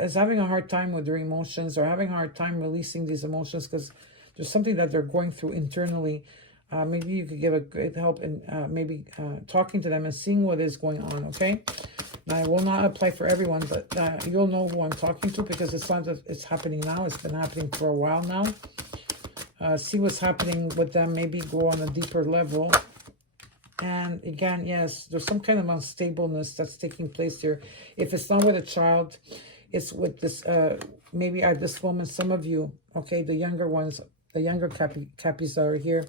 is having a hard time with their emotions, or having a hard time releasing these emotions because there's something that they're going through internally. Maybe you could give a great help in maybe talking to them and seeing what is going on, okay? Now, I will not apply for everyone, but you'll know who I'm talking to, because it's not that it's happening now. It's been happening for a while now. See what's happening with them. Maybe go on a deeper level. And again, yes, there's some kind of unstableness that's taking place here. If it's not with a child, it's with this, maybe at this moment, some of you, okay, the younger ones, the younger Cappies that are here,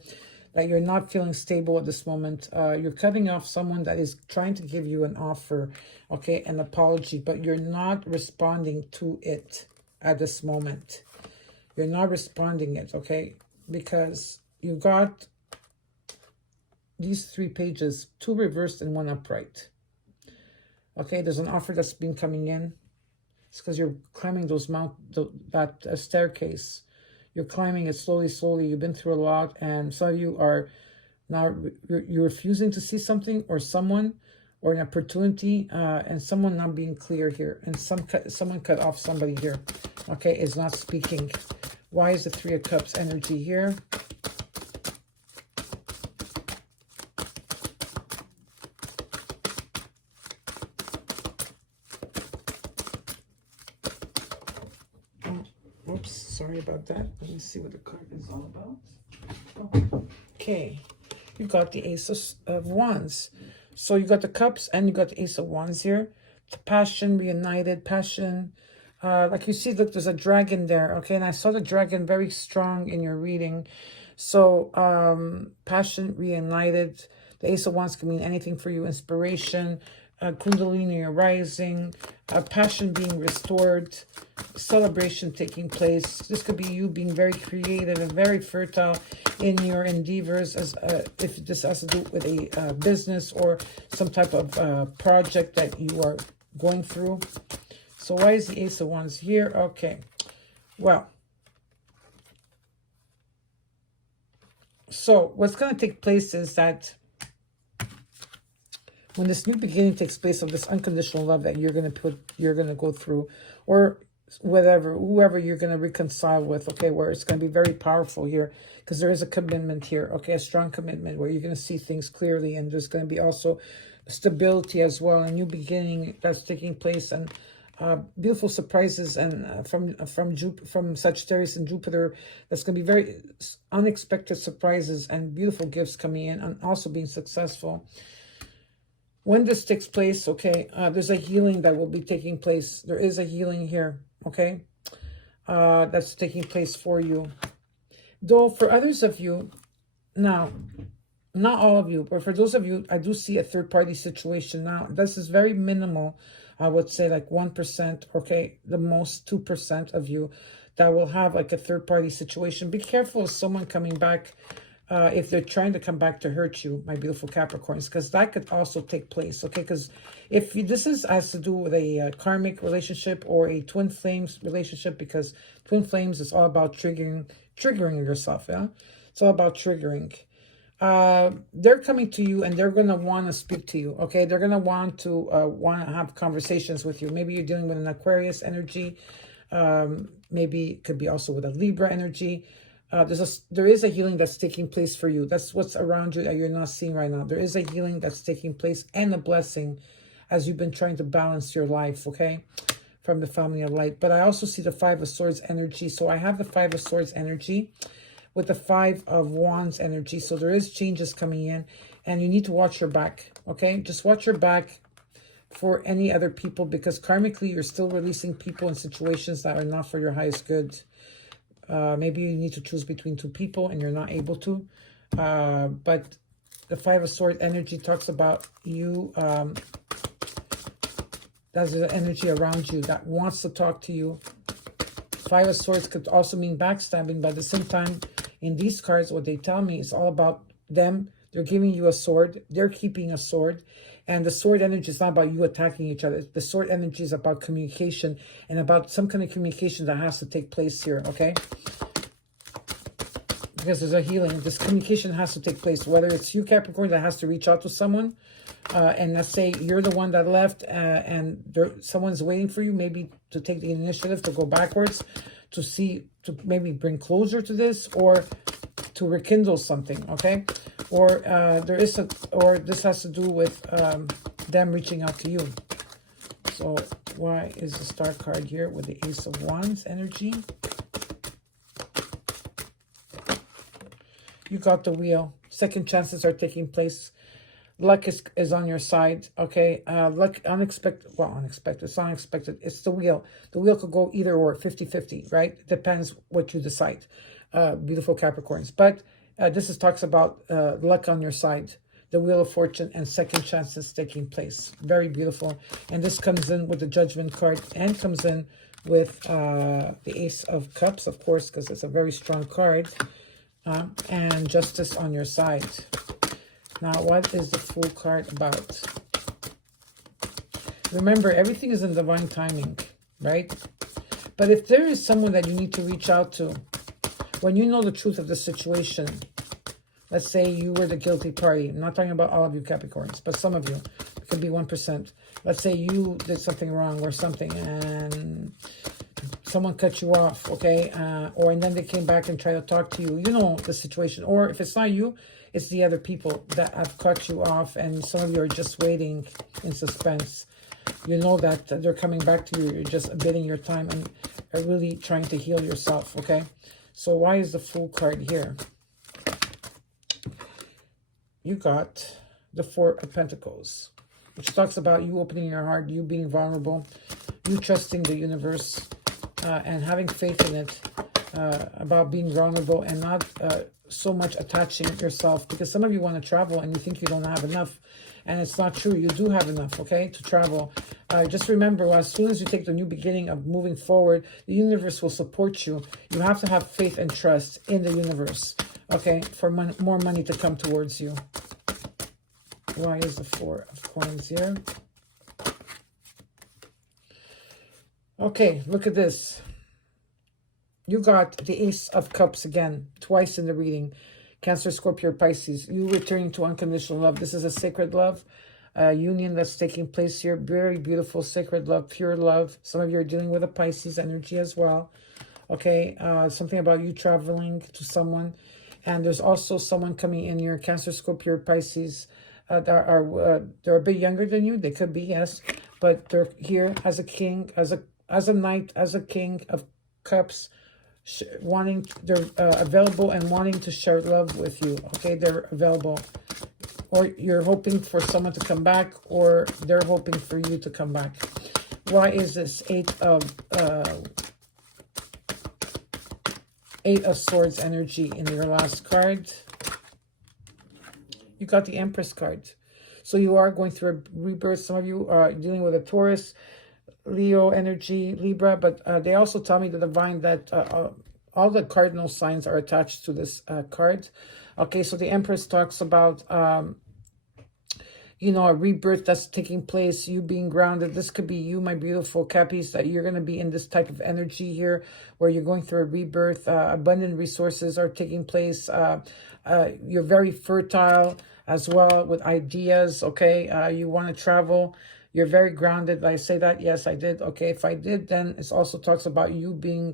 that you're not feeling stable at this moment. You're cutting off someone that is trying to give you an offer, okay, an apology, but you're not responding to it at this moment. You're not responding it, okay, because you got these 3 pages, 2 reversed and 1 upright. Okay, there's an offer that's been coming in. It's because you're climbing that staircase. You're climbing it slowly, slowly. You've been through a lot, and some of you are now you're refusing to see something or someone or an opportunity, and someone not being clear here, and someone cut off somebody here. Okay, is not speaking. Why is the 3 of Cups energy here? Oops, sorry about that. Let me see what the card is all about. Okay, you got the Ace of Wands. So you got the Cups and you got the Ace of Wands here. The passion, reunited, passion. Like you see, look, there's a dragon there, okay? And I saw the dragon very strong in your reading. So, passion, reunited. The Ace of Wands can mean anything for you. Inspiration, Kundalini arising, passion being restored, celebration taking place. This could be you being very creative and very fertile in your endeavors, as if this has to do with a business or some type of project that you are going through. So why is the Ace of Wands here? Okay, well, so what's going to take place is that when this new beginning takes place of this unconditional love that you're going to go through, or whoever you're going to reconcile with, okay, where it's going to be very powerful here, because there is a commitment here, okay, a strong commitment where you're going to see things clearly, and there's going to be also stability as well, a new beginning that's taking place, and beautiful surprises, and from Sagittarius and Jupiter, that's going to be very unexpected surprises and beautiful gifts coming in, and also being successful. When this takes place, okay, there's a healing that will be taking place. There is a healing here, okay, that's taking place for you. Though for others of you, now, not all of you, but for those of you, I do see a third-party situation. Now, this is very minimal. I would say like 1%, okay, the most 2% of you that will have like a third-party situation. Be careful of someone coming back if they're trying to come back to hurt you, my beautiful Capricorns, because that could also take place, okay? Because if this has to do with a karmic relationship or a twin flames relationship, because twin flames is all about triggering yourself, yeah? It's all about triggering. They're coming to you and they're going to want to speak to you, okay? They're going to want to have conversations with you. Maybe you're dealing with an Aquarius energy. Maybe it could be also with a Libra energy. There is a healing that's taking place for you. That's what's around you that you're not seeing right now. There is a healing that's taking place and a blessing as you've been trying to balance your life, okay, from the family of light. But I also see the 5 of Swords energy. So I have the 5 of Swords energy with the 5 of Wands energy. So there is changes coming in, and you need to watch your back, okay? Just watch your back for any other people, because karmically you're still releasing people in situations that are not for your highest good. Maybe you need to choose between 2 people and you're not able to. But the 5 of Swords energy talks about you. That's the energy around you that wants to talk to you. 5 of Swords could also mean backstabbing, but at the same time, in these cards, what they tell me is all about them. They're giving you a sword. They're keeping a sword. And the sword energy is not about you attacking each other. The sword energy is about communication and about some kind of communication that has to take place here, okay? Because there's a healing. This communication has to take place, whether it's you, Capricorn, that has to reach out to someone, and let's say you're the one that left, and someone's waiting for you, maybe to take the initiative to go backwards, to maybe bring closure to this, or to rekindle something, okay? Or this has to do with them reaching out to you. So why is the Star card here with the Ace of Wands energy? You got the Wheel. Second chances are taking place. Luck is on your side, okay? Luck, unexpected, it's not unexpected. It's the Wheel. The Wheel could go either or, 50-50, right? Depends what you decide, beautiful Capricorns. But this talks about luck on your side, the Wheel of Fortune, and second chances taking place. Very beautiful. And this comes in with the Judgment card, and comes in with the Ace of Cups, of course, because it's a very strong card. And Justice on your side. Now, what is the Fool card about? Remember, everything is in divine timing, right? But if there is someone that you need to reach out to, when you know the truth of the situation, let's say you were the guilty party. I'm not talking about all of you Capricorns, but some of you. It could be 1%. Let's say you did something wrong or something, and someone cut you off, okay? And then they came back and tried to talk to you. You know the situation. Or if it's not you, it's the other people that have cut you off, and some of you are just waiting in suspense. You know that they're coming back to you. You're just bidding your time and are really trying to heal yourself, okay? So why is the Fool card here? You got the Four of Pentacles, which talks about you opening your heart, you being vulnerable, you trusting the universe, and having faith in it, about being vulnerable and not so much attaching yourself, because some of you want to travel and you think you don't have enough, and it's not true. You do have enough, okay, to travel. Just remember, as soon as you take the new beginning of moving forward, the universe will support you. You have to have faith and trust in the universe, okay, for more money to come towards you. Why is the Four of Coins here? Okay, look at this. You got the Ace of Cups again, twice in the reading. Cancer, Scorpio, Pisces. You returning to unconditional love. This is a sacred love, union that's taking place here. Very beautiful, sacred love, pure love. Some of you are dealing with a Pisces energy as well. Okay, something about you traveling to someone. And there's also someone coming in here, Cancer, Scorpio, Pisces. They're a bit younger than you. They could be, yes. But they're here as a king, as a knight, as a king of cups, they're available and wanting to share love with you. Okay, they're available, or you're hoping for someone to come back, or they're hoping for you to come back. Why is this Eight of Swords energy in your last card? You got the Empress card. So you are going through a rebirth. Some of you are dealing with a Taurus, Leo energy, Libra, but they also tell me, the divine, that all the cardinal signs are attached to this card. Okay, so the Empress talks about, you know, a rebirth that's taking place, you being grounded. This could be you, my beautiful Cappies, that you're going to be in this type of energy here, where you're going through a rebirth. Abundant resources are taking place. You're very fertile as well with ideas, okay? You want to travel. You're very grounded. Did I say that? Yes, I did. Okay, if I did, then it also talks about you being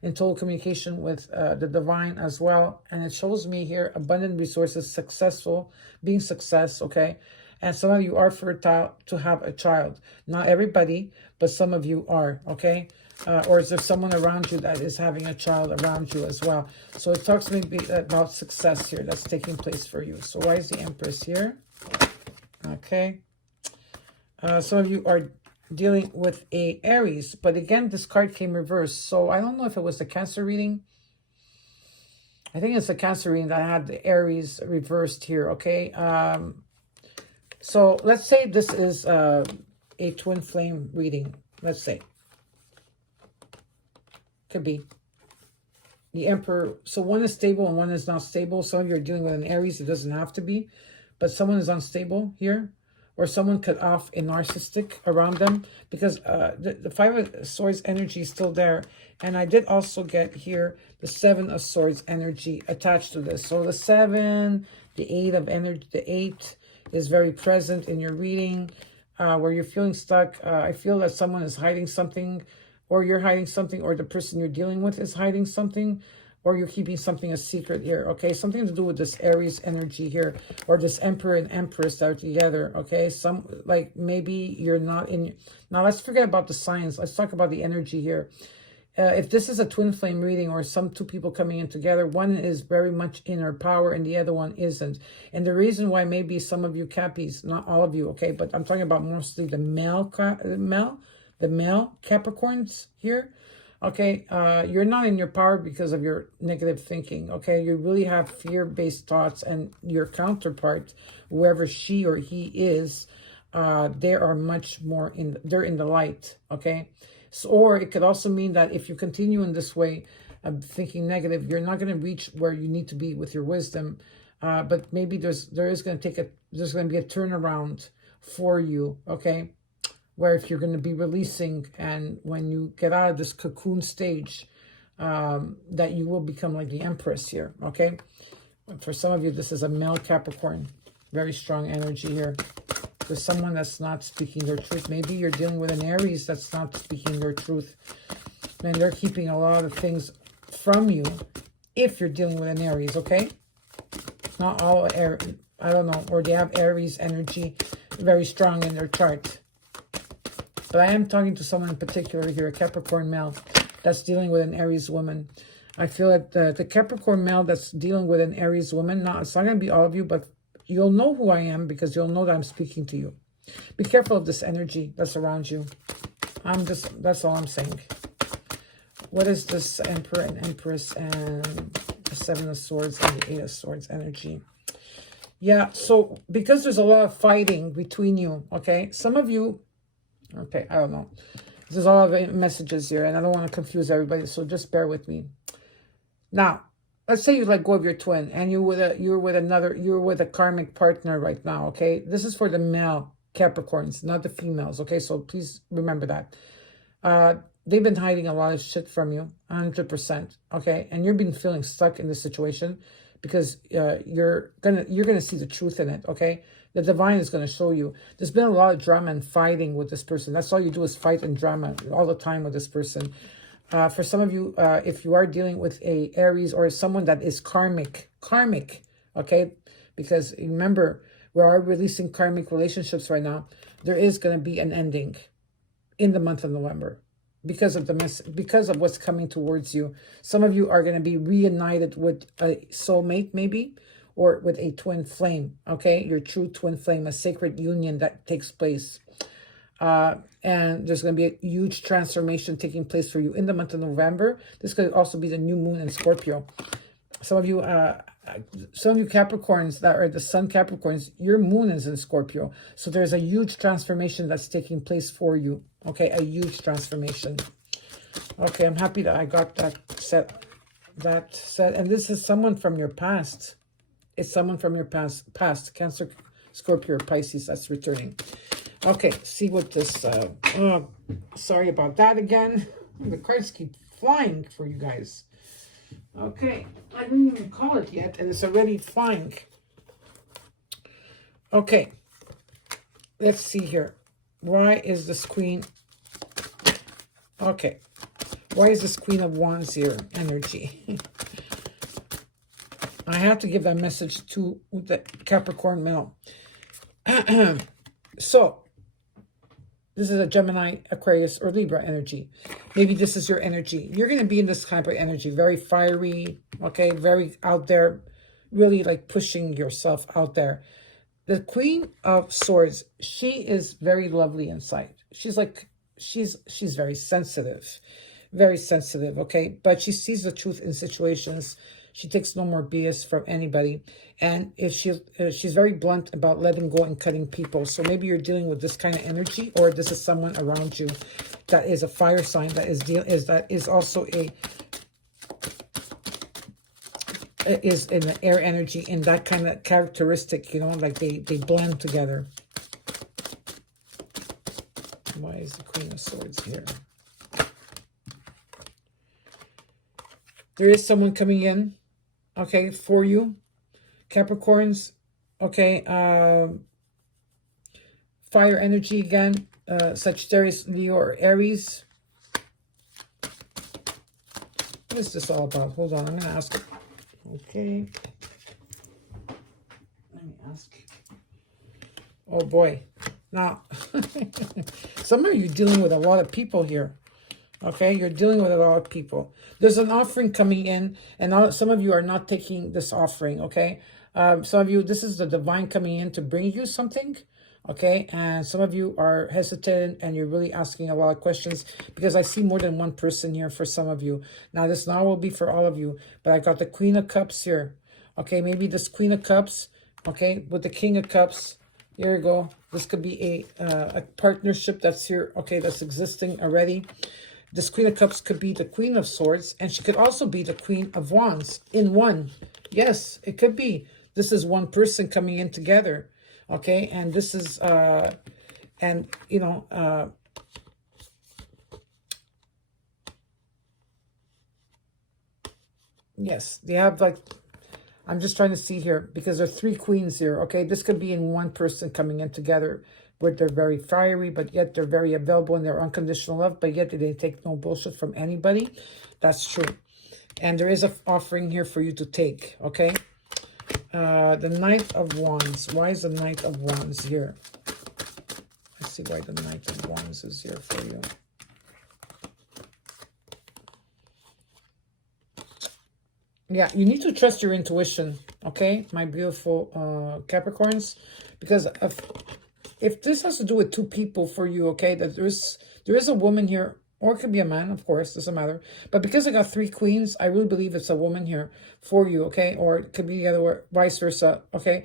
in total communication with the divine as well. And it shows me here abundant resources, successful, being success, okay? And some of you are fertile to have a child. Not everybody, but some of you are, okay? Or is there someone around you that is having a child around you as well? So it talks to me about success here that's taking place for you. So why is the Empress here? Okay. Some of you are dealing with a Aries, but again, this card came reversed. So I don't know if it was the Cancer reading. I think it's the Cancer reading that had the Aries reversed here, okay? So let's say this is a twin flame reading. Let's say. Could be. The Emperor. So one is stable and one is not stable. Some of you are dealing with an Aries. It doesn't have to be. But someone is unstable here. Or someone cut off a narcissistic around them, because the Five of Swords energy is still there. And I did also get here the Seven of Swords energy attached to this. So the 7, the 8 of energy, the 8 is very present in your reading, where you're feeling stuck. I feel that someone is hiding something, or you're hiding something, or the person you're dealing with is hiding something, or you're keeping something a secret here, okay? Something to do with this Aries energy here, or this Emperor and Empress that are together, okay? Like maybe you're not in... Now, let's forget about the signs. Let's talk about the energy here. If this is a twin flame reading, or two people coming in together, one is very much in her power and the other one isn't. And the reason why maybe some of you Cappies, not all of you, okay, but I'm talking about mostly the male Capricorns here, okay, you're not in your power because of your negative thinking, okay? You really have fear-based thoughts, and your counterpart, whoever she or he is, they are much more they're in the light, okay? So, or it could also mean that if you continue in this way of thinking negative, you're not going to reach where you need to be with your wisdom. But maybe there's going to be a turnaround for you, okay? Where if you're going to be releasing, and when you get out of this cocoon stage, that you will become like the Empress here, okay? For some of you, this is a male Capricorn. Very strong energy here. There's someone that's not speaking their truth. Maybe you're dealing with an Aries that's not speaking their truth. And they're keeping a lot of things from you if you're dealing with an Aries, okay? Not all Aries, I don't know, or they have Aries energy very strong in their chart. But I am talking to someone in particular here, a Capricorn male that's dealing with an Aries woman. I feel that the Capricorn male that's dealing with an Aries woman, it's not going to be all of you, but you'll know who I am because you'll know that I'm speaking to you. Be careful of this energy that's around you. That's all I'm saying. What is this Emperor and Empress and the Seven of Swords and the Eight of Swords energy? Yeah, so because there's a lot of fighting between you, okay? Some of you, okay, I don't know. There's a lot of messages here, and I don't want to confuse everybody, so just bear with me. Now, let's say you let go of your twin, and you're with a karmic partner right now, okay? This is for the male Capricorns, not the females, okay? So please remember that. They've been hiding a lot of shit from you, 100%, okay? And you've been feeling stuck in this situation because you're gonna see the truth in it, okay? The divine is going to show you. There's been a lot of drama and fighting with this person. That's all you do is fight and drama all the time with this person. For some of you, if you are dealing with a Aries or someone that is karmic, okay? Because remember, we are releasing karmic relationships right now. There is going to be an ending in the month of November because of what's coming towards you. Some of you are going to be reunited with a soulmate, maybe, or with a twin flame, okay? Your true twin flame, a sacred union that takes place. And there's going to be a huge transformation taking place for you in the month of November. This could also be the new moon in Scorpio. Some of you Capricorns that are the sun Capricorns, your moon is in Scorpio. So there's a huge transformation that's taking place for you, okay? A huge transformation. Okay, I'm happy that I got that set. And this is someone from your past. It's someone from your past, Cancer, Scorpio, or Pisces that's returning. Okay, see what this, sorry about that again. The cards keep flying for you guys. Okay, I didn't even call it yet, and it's already flying. Okay, let's see here. Why is this Queen, okay, why is this Queen of Wands here, energy? I have to give that message to the Capricorn male. So, this is a Gemini, Aquarius, or Libra energy. Maybe this is your energy. You're going to be in this type of energy. Very fiery, okay? Very out there. Really like pushing yourself out there. The Queen of Swords, she is very lovely inside. She's very sensitive. Very sensitive, okay? But she sees the truth in situations. She takes no more BS from anybody. And if she's very blunt about letting go and cutting people. So maybe you're dealing with this kind of energy, or this is someone around you that is a fire sign, that is also is in the air energy, in that kind of characteristic, you know, like they blend together. Why is the Queen of Swords here? There is someone coming in, okay, for you, Capricorns, okay. fire energy again. Sagittarius, Leo, or Aries. What is this all about? Hold on, I'm going to ask. Okay. Let me ask. Oh boy. Now, some of you dealing with a lot of people here. Okay, you're dealing with a lot of people. There's an offering coming in, and some of you are not taking this offering, okay? Some of you, this is the divine coming in to bring you something, okay? And some of you are hesitant, and you're really asking a lot of questions, because I see more than one person here for some of you. Now, this now will be for all of you, but I got the Queen of Cups here, okay? Maybe this Queen of Cups, okay, with the King of Cups. Here you go. This could be a partnership that's here, okay, that's existing already. This Queen of Cups could be the Queen of Swords, and she could also be the Queen of Wands in one. Yes, it could be. This is one person coming in together, okay? And this is, and, you know, yes, they have like, I'm just trying to see here, because there are 3 queens here, okay? This could be in one person coming in together, where they're very fiery, but yet they're very available in their unconditional love, but yet they take no bullshit from anybody. That's true. And there is an offering here for you to take, okay? The Knight of Wands. Why is the Knight of Wands here? Let's see why the Knight of Wands is here for you. Yeah, you need to trust your intuition, okay, my beautiful Capricorns, because if this has to do with 2 people for you, okay, that there is a woman here, or it could be a man, of course, doesn't matter. But because I got 3 queens, I really believe it's a woman here for you, okay, or it could be the other way, vice versa, okay.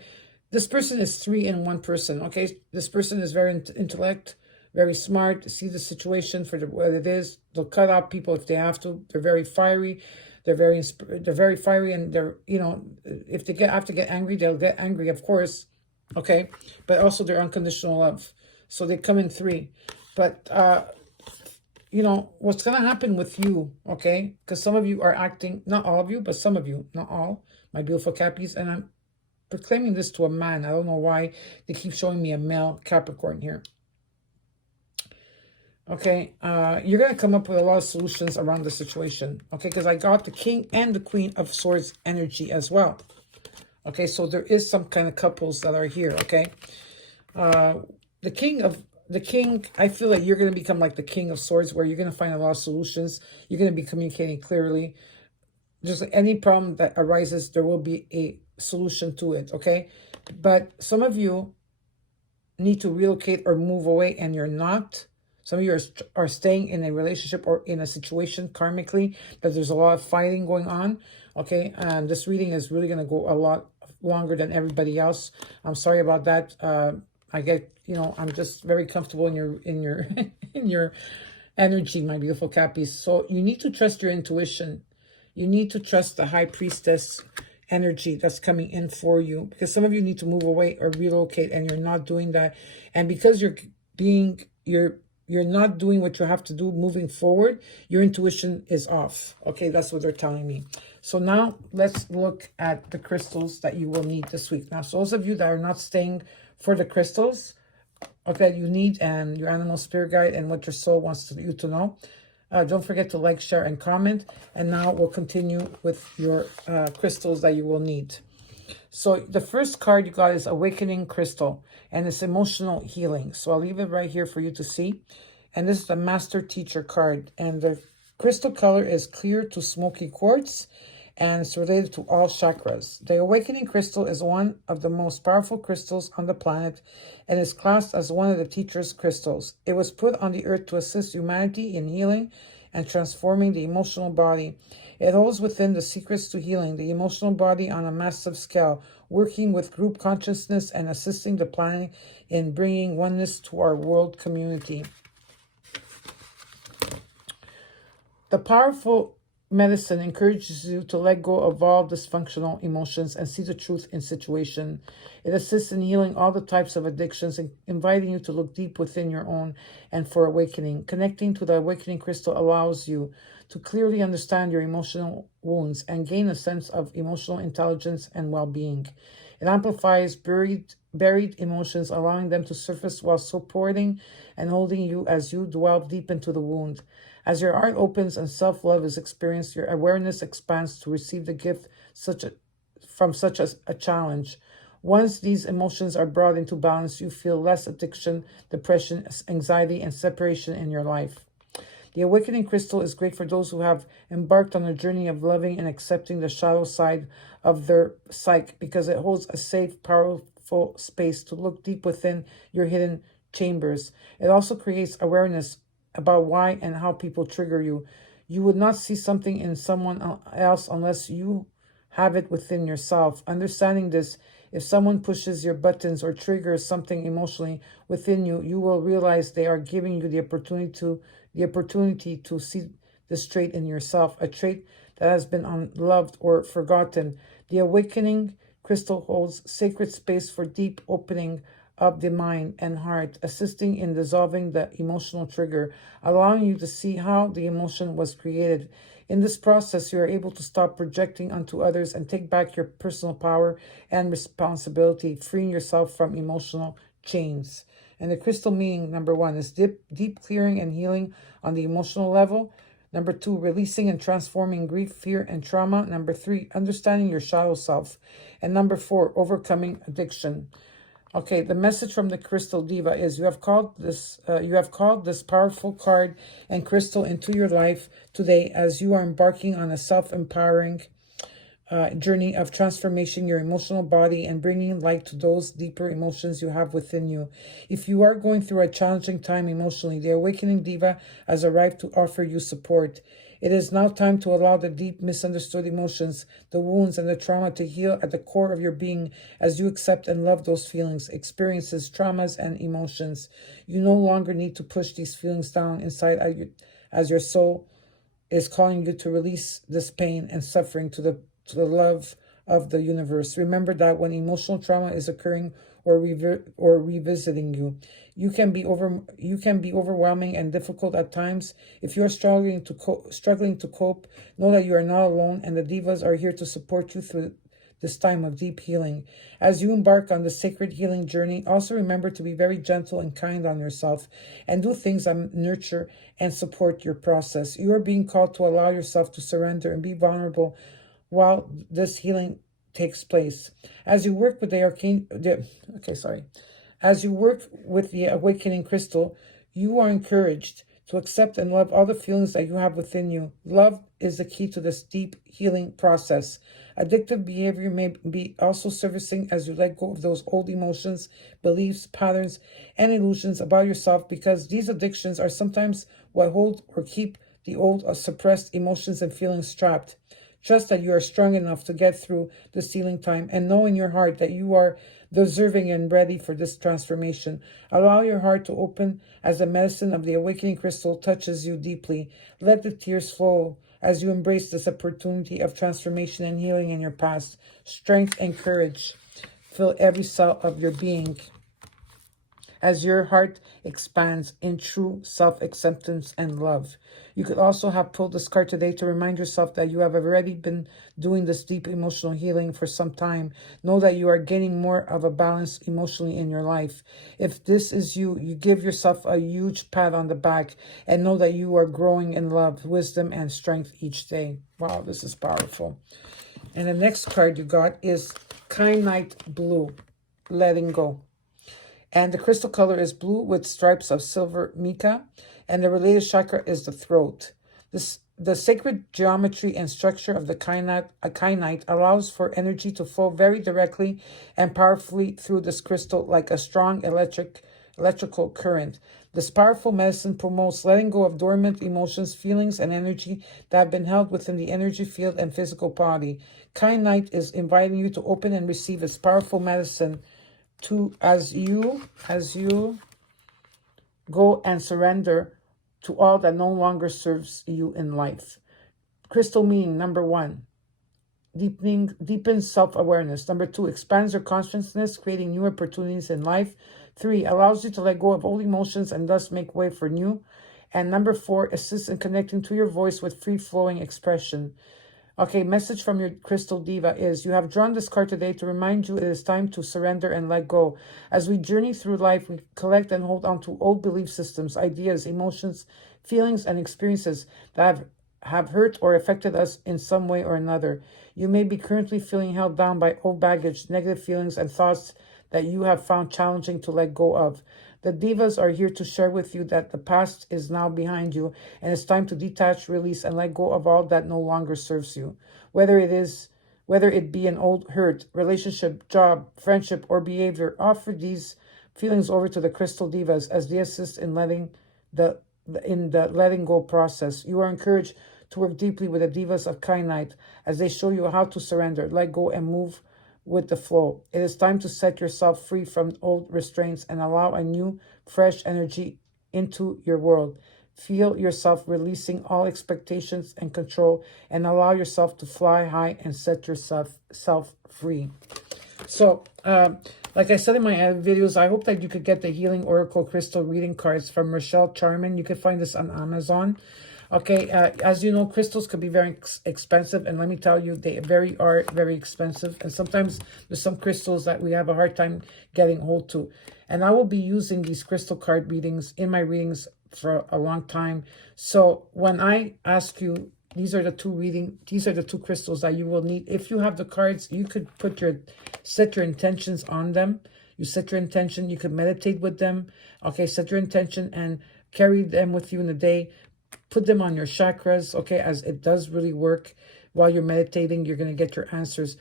This person is 3 in one person, okay. This person is very intellect, very smart, see the situation for what it is. They'll cut out people if they have to. They're very fiery. They're very fiery, and they're, you know, if they have to get angry, they'll get angry, of course, okay? But also their unconditional love. So they come in 3. But, you know, what's going to happen with you, okay? Because some of you are acting, not all of you, but some of you, not all, my beautiful Cappies. And I'm proclaiming this to a man. I don't know why they keep showing me a male Capricorn here. Okay, you're going to come up with a lot of solutions around the situation, okay, because I got the King and the Queen of Swords energy as well. Okay, so there is some kind of couples that are here, okay. The King, I feel like you're going to become like the King of Swords, where you're going to find a lot of solutions. You're going to be communicating clearly. Just any problem that arises, there will be a solution to it, okay. But some of you need to relocate or move away, and you're not. Some of you are staying in a relationship or in a situation karmically that there's a lot of fighting going on, okay? And this reading is really going to go a lot longer than everybody else. I'm sorry about that. I get, you know, I'm just very comfortable in your in your energy, my beautiful Cappies. So you need to trust your intuition. You need to trust the High Priestess energy that's coming in for you, because some of you need to move away or relocate, and you're not doing that. And because you're not doing what you have to do moving forward, your intuition is off. Okay, that's what they're telling me. So now let's look at the crystals that you will need this week. Now, so those of you that are not staying for the crystals, okay, you need, and your animal spirit guide and what your soul wants you to know, don't forget to like, share, and comment. And now we'll continue with your crystals that you will need. So the first card you got is Awakening Crystal, and it's emotional healing. So I'll leave it right here for you to see. And this is the Master Teacher card. And the crystal color is clear to smoky quartz, and it's related to all chakras. The Awakening Crystal is one of the most powerful crystals on the planet, and is classed as one of the Teacher's crystals. It was put on the earth to assist humanity in healing and transforming the emotional body. It holds within the secrets to healing the emotional body on a massive scale, working with group consciousness and assisting the planet in bringing oneness to our world community. The powerful medicine encourages you to let go of all dysfunctional emotions and see the truth in situation. It assists in healing all the types of addictions and inviting you to look deep within your own and for awakening. Connecting to the Awakening Crystal allows you to clearly understand your emotional wounds and gain a sense of emotional intelligence and well-being. It amplifies buried emotions, allowing them to surface while supporting and holding you as you delve deep into the wound. As your heart opens and self-love is experienced, your awareness expands to receive the gift from such a challenge. Once these emotions are brought into balance, you feel less addiction, depression, anxiety, and separation in your life. The awakening crystal is great for those who have embarked on a journey of loving and accepting the shadow side of their psyche, because it holds a safe, powerful space to look deep within your hidden chambers. It also creates awareness about why and how people trigger you. You would not see something in someone else unless you have it within yourself. Understanding this, if someone pushes your buttons or triggers something emotionally within you, you will realize they are giving you the opportunity to see this trait in yourself, a trait that has been unloved or forgotten. The awakening crystal holds sacred space for deep opening of the mind and heart, assisting in dissolving the emotional trigger, allowing you to see how the emotion was created. In this process, you are able to stop projecting onto others and take back your personal power and responsibility, freeing yourself from emotional chains. And the crystal meaning, number 1, is deep clearing and healing on the emotional level. Number 2, releasing and transforming grief, fear, and trauma. Number 3, understanding your shadow self. And number 4, overcoming addiction. Okay, the message from the Crystal Diva is you have called this powerful card and crystal into your life today as you are embarking on a self-empowering journey of transformation your emotional body and bringing light to those deeper emotions you have within you. If you are going through a challenging time emotionally, the Awakening Diva has arrived to offer you support. It is now time to allow the deep misunderstood emotions, the wounds, and the trauma to heal at the core of your being as you accept and love those feelings, experiences, traumas, and emotions. You no longer need to push these feelings down inside as your soul is calling you to release this pain and suffering to the love of the universe. Remember that when emotional trauma is occurring or revisiting you, you can be overwhelming and difficult at times. If you are struggling to cope, know that you are not alone, and the divas are here to support you through this time of deep healing. As you embark on the sacred healing journey, also remember to be very gentle and kind on yourself and do things that nurture and support your process. You are being called to allow yourself to surrender and be vulnerable while this healing takes place. As you work with As you work with the Awakening Crystal, you are encouraged to accept and love all the feelings that you have within you. Love is the key to this deep healing process. Addictive behavior may be also surfacing as you let go of those old emotions, beliefs, patterns, and illusions about yourself, because these addictions are sometimes what hold or keep the old or suppressed emotions and feelings trapped. Trust that you are strong enough to get through this healing time, and know in your heart that you are deserving and ready for this transformation. Allow your heart to open as the medicine of the Awakening Crystal touches you deeply. Let the tears flow as you embrace this opportunity of transformation and healing in your past. Strength and courage fill every cell of your being as your heart expands in true self-acceptance and love. You could also have pulled this card today to remind yourself that you have already been doing this deep emotional healing for some time. Know that you are gaining more of a balance emotionally in your life. If this is you, you give yourself a huge pat on the back and know that you are growing in love, wisdom, and strength each day. Wow, this is powerful. And the next card you got is Kyanite Blue, Letting Go. And the crystal color is blue with stripes of silver mica. And the related chakra is the throat. The sacred geometry and structure of the kyanite allows for energy to flow very directly and powerfully through this crystal like a strong electrical current. This powerful medicine promotes letting go of dormant emotions, feelings, and energy that have been held within the energy field and physical body. Kyanite is inviting you to open and receive its powerful medicine as you go and surrender to all that no longer serves you in life. Crystal meaning, number 1, deepens self-awareness. Number 2, expands your consciousness, creating new opportunities in life. 3, allows you to let go of old emotions and thus make way for new. And number 4, assists in connecting to your voice with free-flowing expression. Okay, message from your crystal diva is, you have drawn this card today to remind you it is time to surrender and let go. As we journey through life, we collect and hold on to old belief systems, ideas, emotions, feelings, and experiences that have hurt or affected us in some way or another. You may be currently feeling held down by old baggage, negative feelings, and thoughts that you have found challenging to let go of. The divas are here to share with you that the past is now behind you and it's time to detach, release, and let go of all that no longer serves you. Whether it be an old hurt, relationship, job, friendship, or behavior, offer these feelings over to the crystal divas as they assist in the letting go process. You are encouraged to work deeply with the divas of Kainite as they show you how to surrender, let go, and move with the flow. It is time to set yourself free from old restraints and allow a new, fresh energy into your world. Feel yourself releasing all expectations and control and allow yourself to fly high and set yourself free. So, like I said in my videos, I hope that you could get the Healing Oracle Crystal Reading Cards from Rochelle Charman. You can find this on Amazon. Okay, as you know, crystals could be very expensive, and let me tell you, they are very expensive. And sometimes there's some crystals that we have a hard time getting hold to. And I will be using these crystal card readings in my readings for a long time. So when I ask you, these are the two crystals that you will need. If you have the cards, you could set your intentions on them. You set your intention, you could meditate with them. Okay, set your intention and carry them with you in the day. Put them on your chakras, okay, as it does really work. While you're meditating, you're going to get your answers.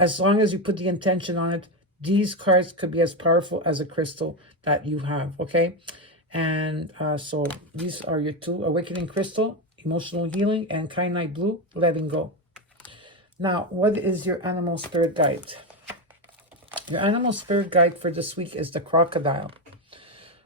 As long as you put the intention on it, these cards could be as powerful as a crystal that you have, okay? And so these are your two: Awakening Crystal, Emotional Healing, and Kainite Blue, Letting Go. Now, what is your animal spirit guide? Your animal spirit guide for this week is the crocodile.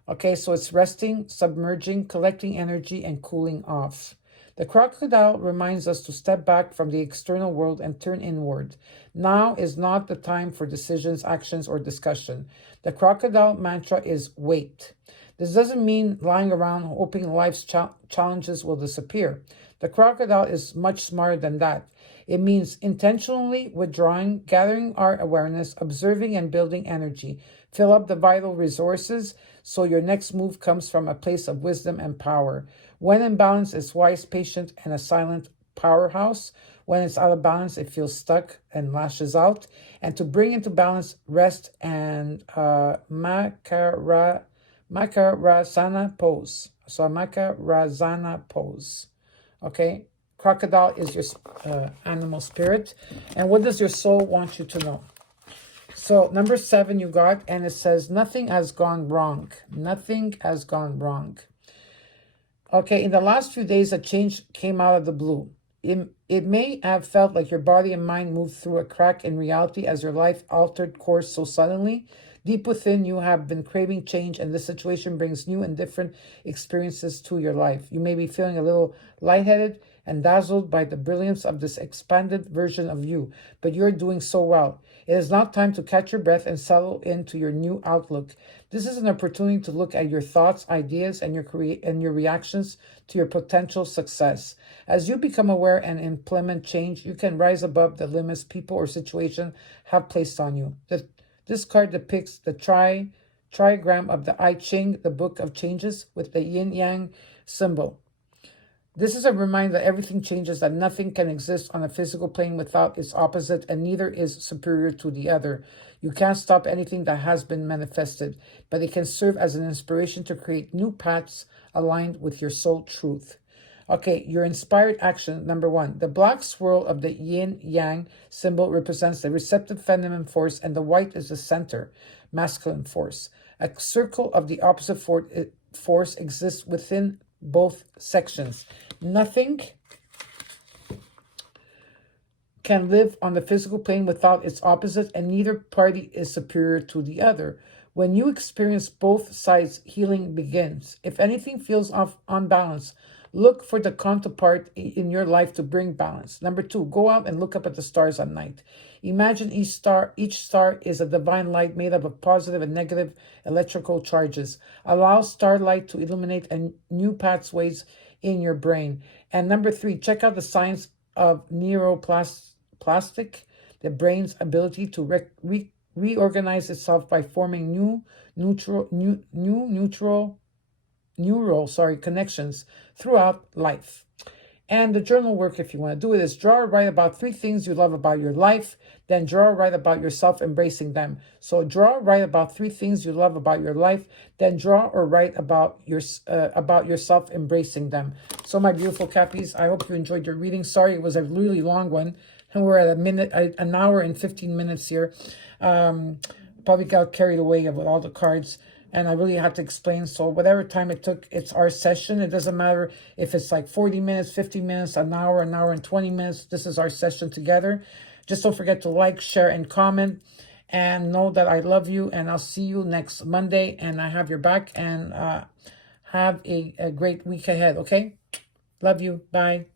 Okay, so it's resting, submerging, collecting energy, and cooling off. The crocodile reminds us to step back from the external world and turn inward. Now is not the time for decisions, actions, or discussion. The crocodile mantra is wait. This doesn't mean lying around hoping life's challenges will disappear. The crocodile is much smarter than that. It means intentionally withdrawing, gathering our awareness, observing and building energy. Fill up the vital resources so your next move comes from a place of wisdom and power. When in balance, it's wise, patient, and a silent powerhouse. When it's out of balance, it feels stuck and lashes out. And to bring into balance, rest and Makarasana pose. So Makarasana pose. Okay? Crocodile is your animal spirit. And what does your soul want you to know? So number 7 you got, and it says, nothing has gone wrong. Nothing has gone wrong. Okay, in the last few days, a change came out of the blue. It may have felt like your body and mind moved through a crack in reality as your life altered course so suddenly. Deep within, you have been craving change, and this situation brings new and different experiences to your life. You may be feeling a little lightheaded and dazzled by the brilliance of this expanded version of you, but you're doing so well. It is now time to catch your breath and settle into your new outlook. This is an opportunity to look at your thoughts, ideas, and your reactions to your potential success. As you become aware and implement change, you can rise above the limits people or situation have placed on you. This card depicts the trigram of the I Ching, the Book of Changes, with the Yin-Yang symbol. This is a reminder that everything changes, that nothing can exist on a physical plane without its opposite, and neither is superior to the other. You can't stop anything that has been manifested, but it can serve as an inspiration to create new paths aligned with your soul truth. Okay, your inspired action, number 1. The black swirl of the yin-yang symbol represents the receptive feminine force, and the white is the center, masculine force. A circle of the opposite force exists within both sections. Nothing can live on the physical plane without its opposite, and neither party is superior to the other. When you experience both sides, healing begins. If anything feels off unbalanced, look for the counterpart in your life to bring balance. Number 2, go out and look up at the stars at night. Imagine each star is a divine light made up of positive and negative electrical charges. Allow starlight to illuminate a new pathways in your brain. And number 3, check out the signs of neuroplastic, the brain's ability to reorganize itself by forming new neural connections throughout life. And the journal work, if you want to do it, is draw or write about 3 things you love about your life, then draw or write about yourself embracing them. So draw or write about 3 things you love about your life, then draw or write about yourself embracing them. So my beautiful Cappies, I hope you enjoyed your reading. Sorry, it was a really long one. And we're at an hour and 15 minutes here. Probably got carried away with all the cards. And I really had to explain. So whatever time it took, it's our session. It doesn't matter if it's like 40 minutes, 50 minutes, an hour and 20 minutes. This is our session together. Just don't forget to like, share, and comment. And know that I love you. And I'll see you next Monday. And I have your back. And have a great week ahead, okay? Love you. Bye.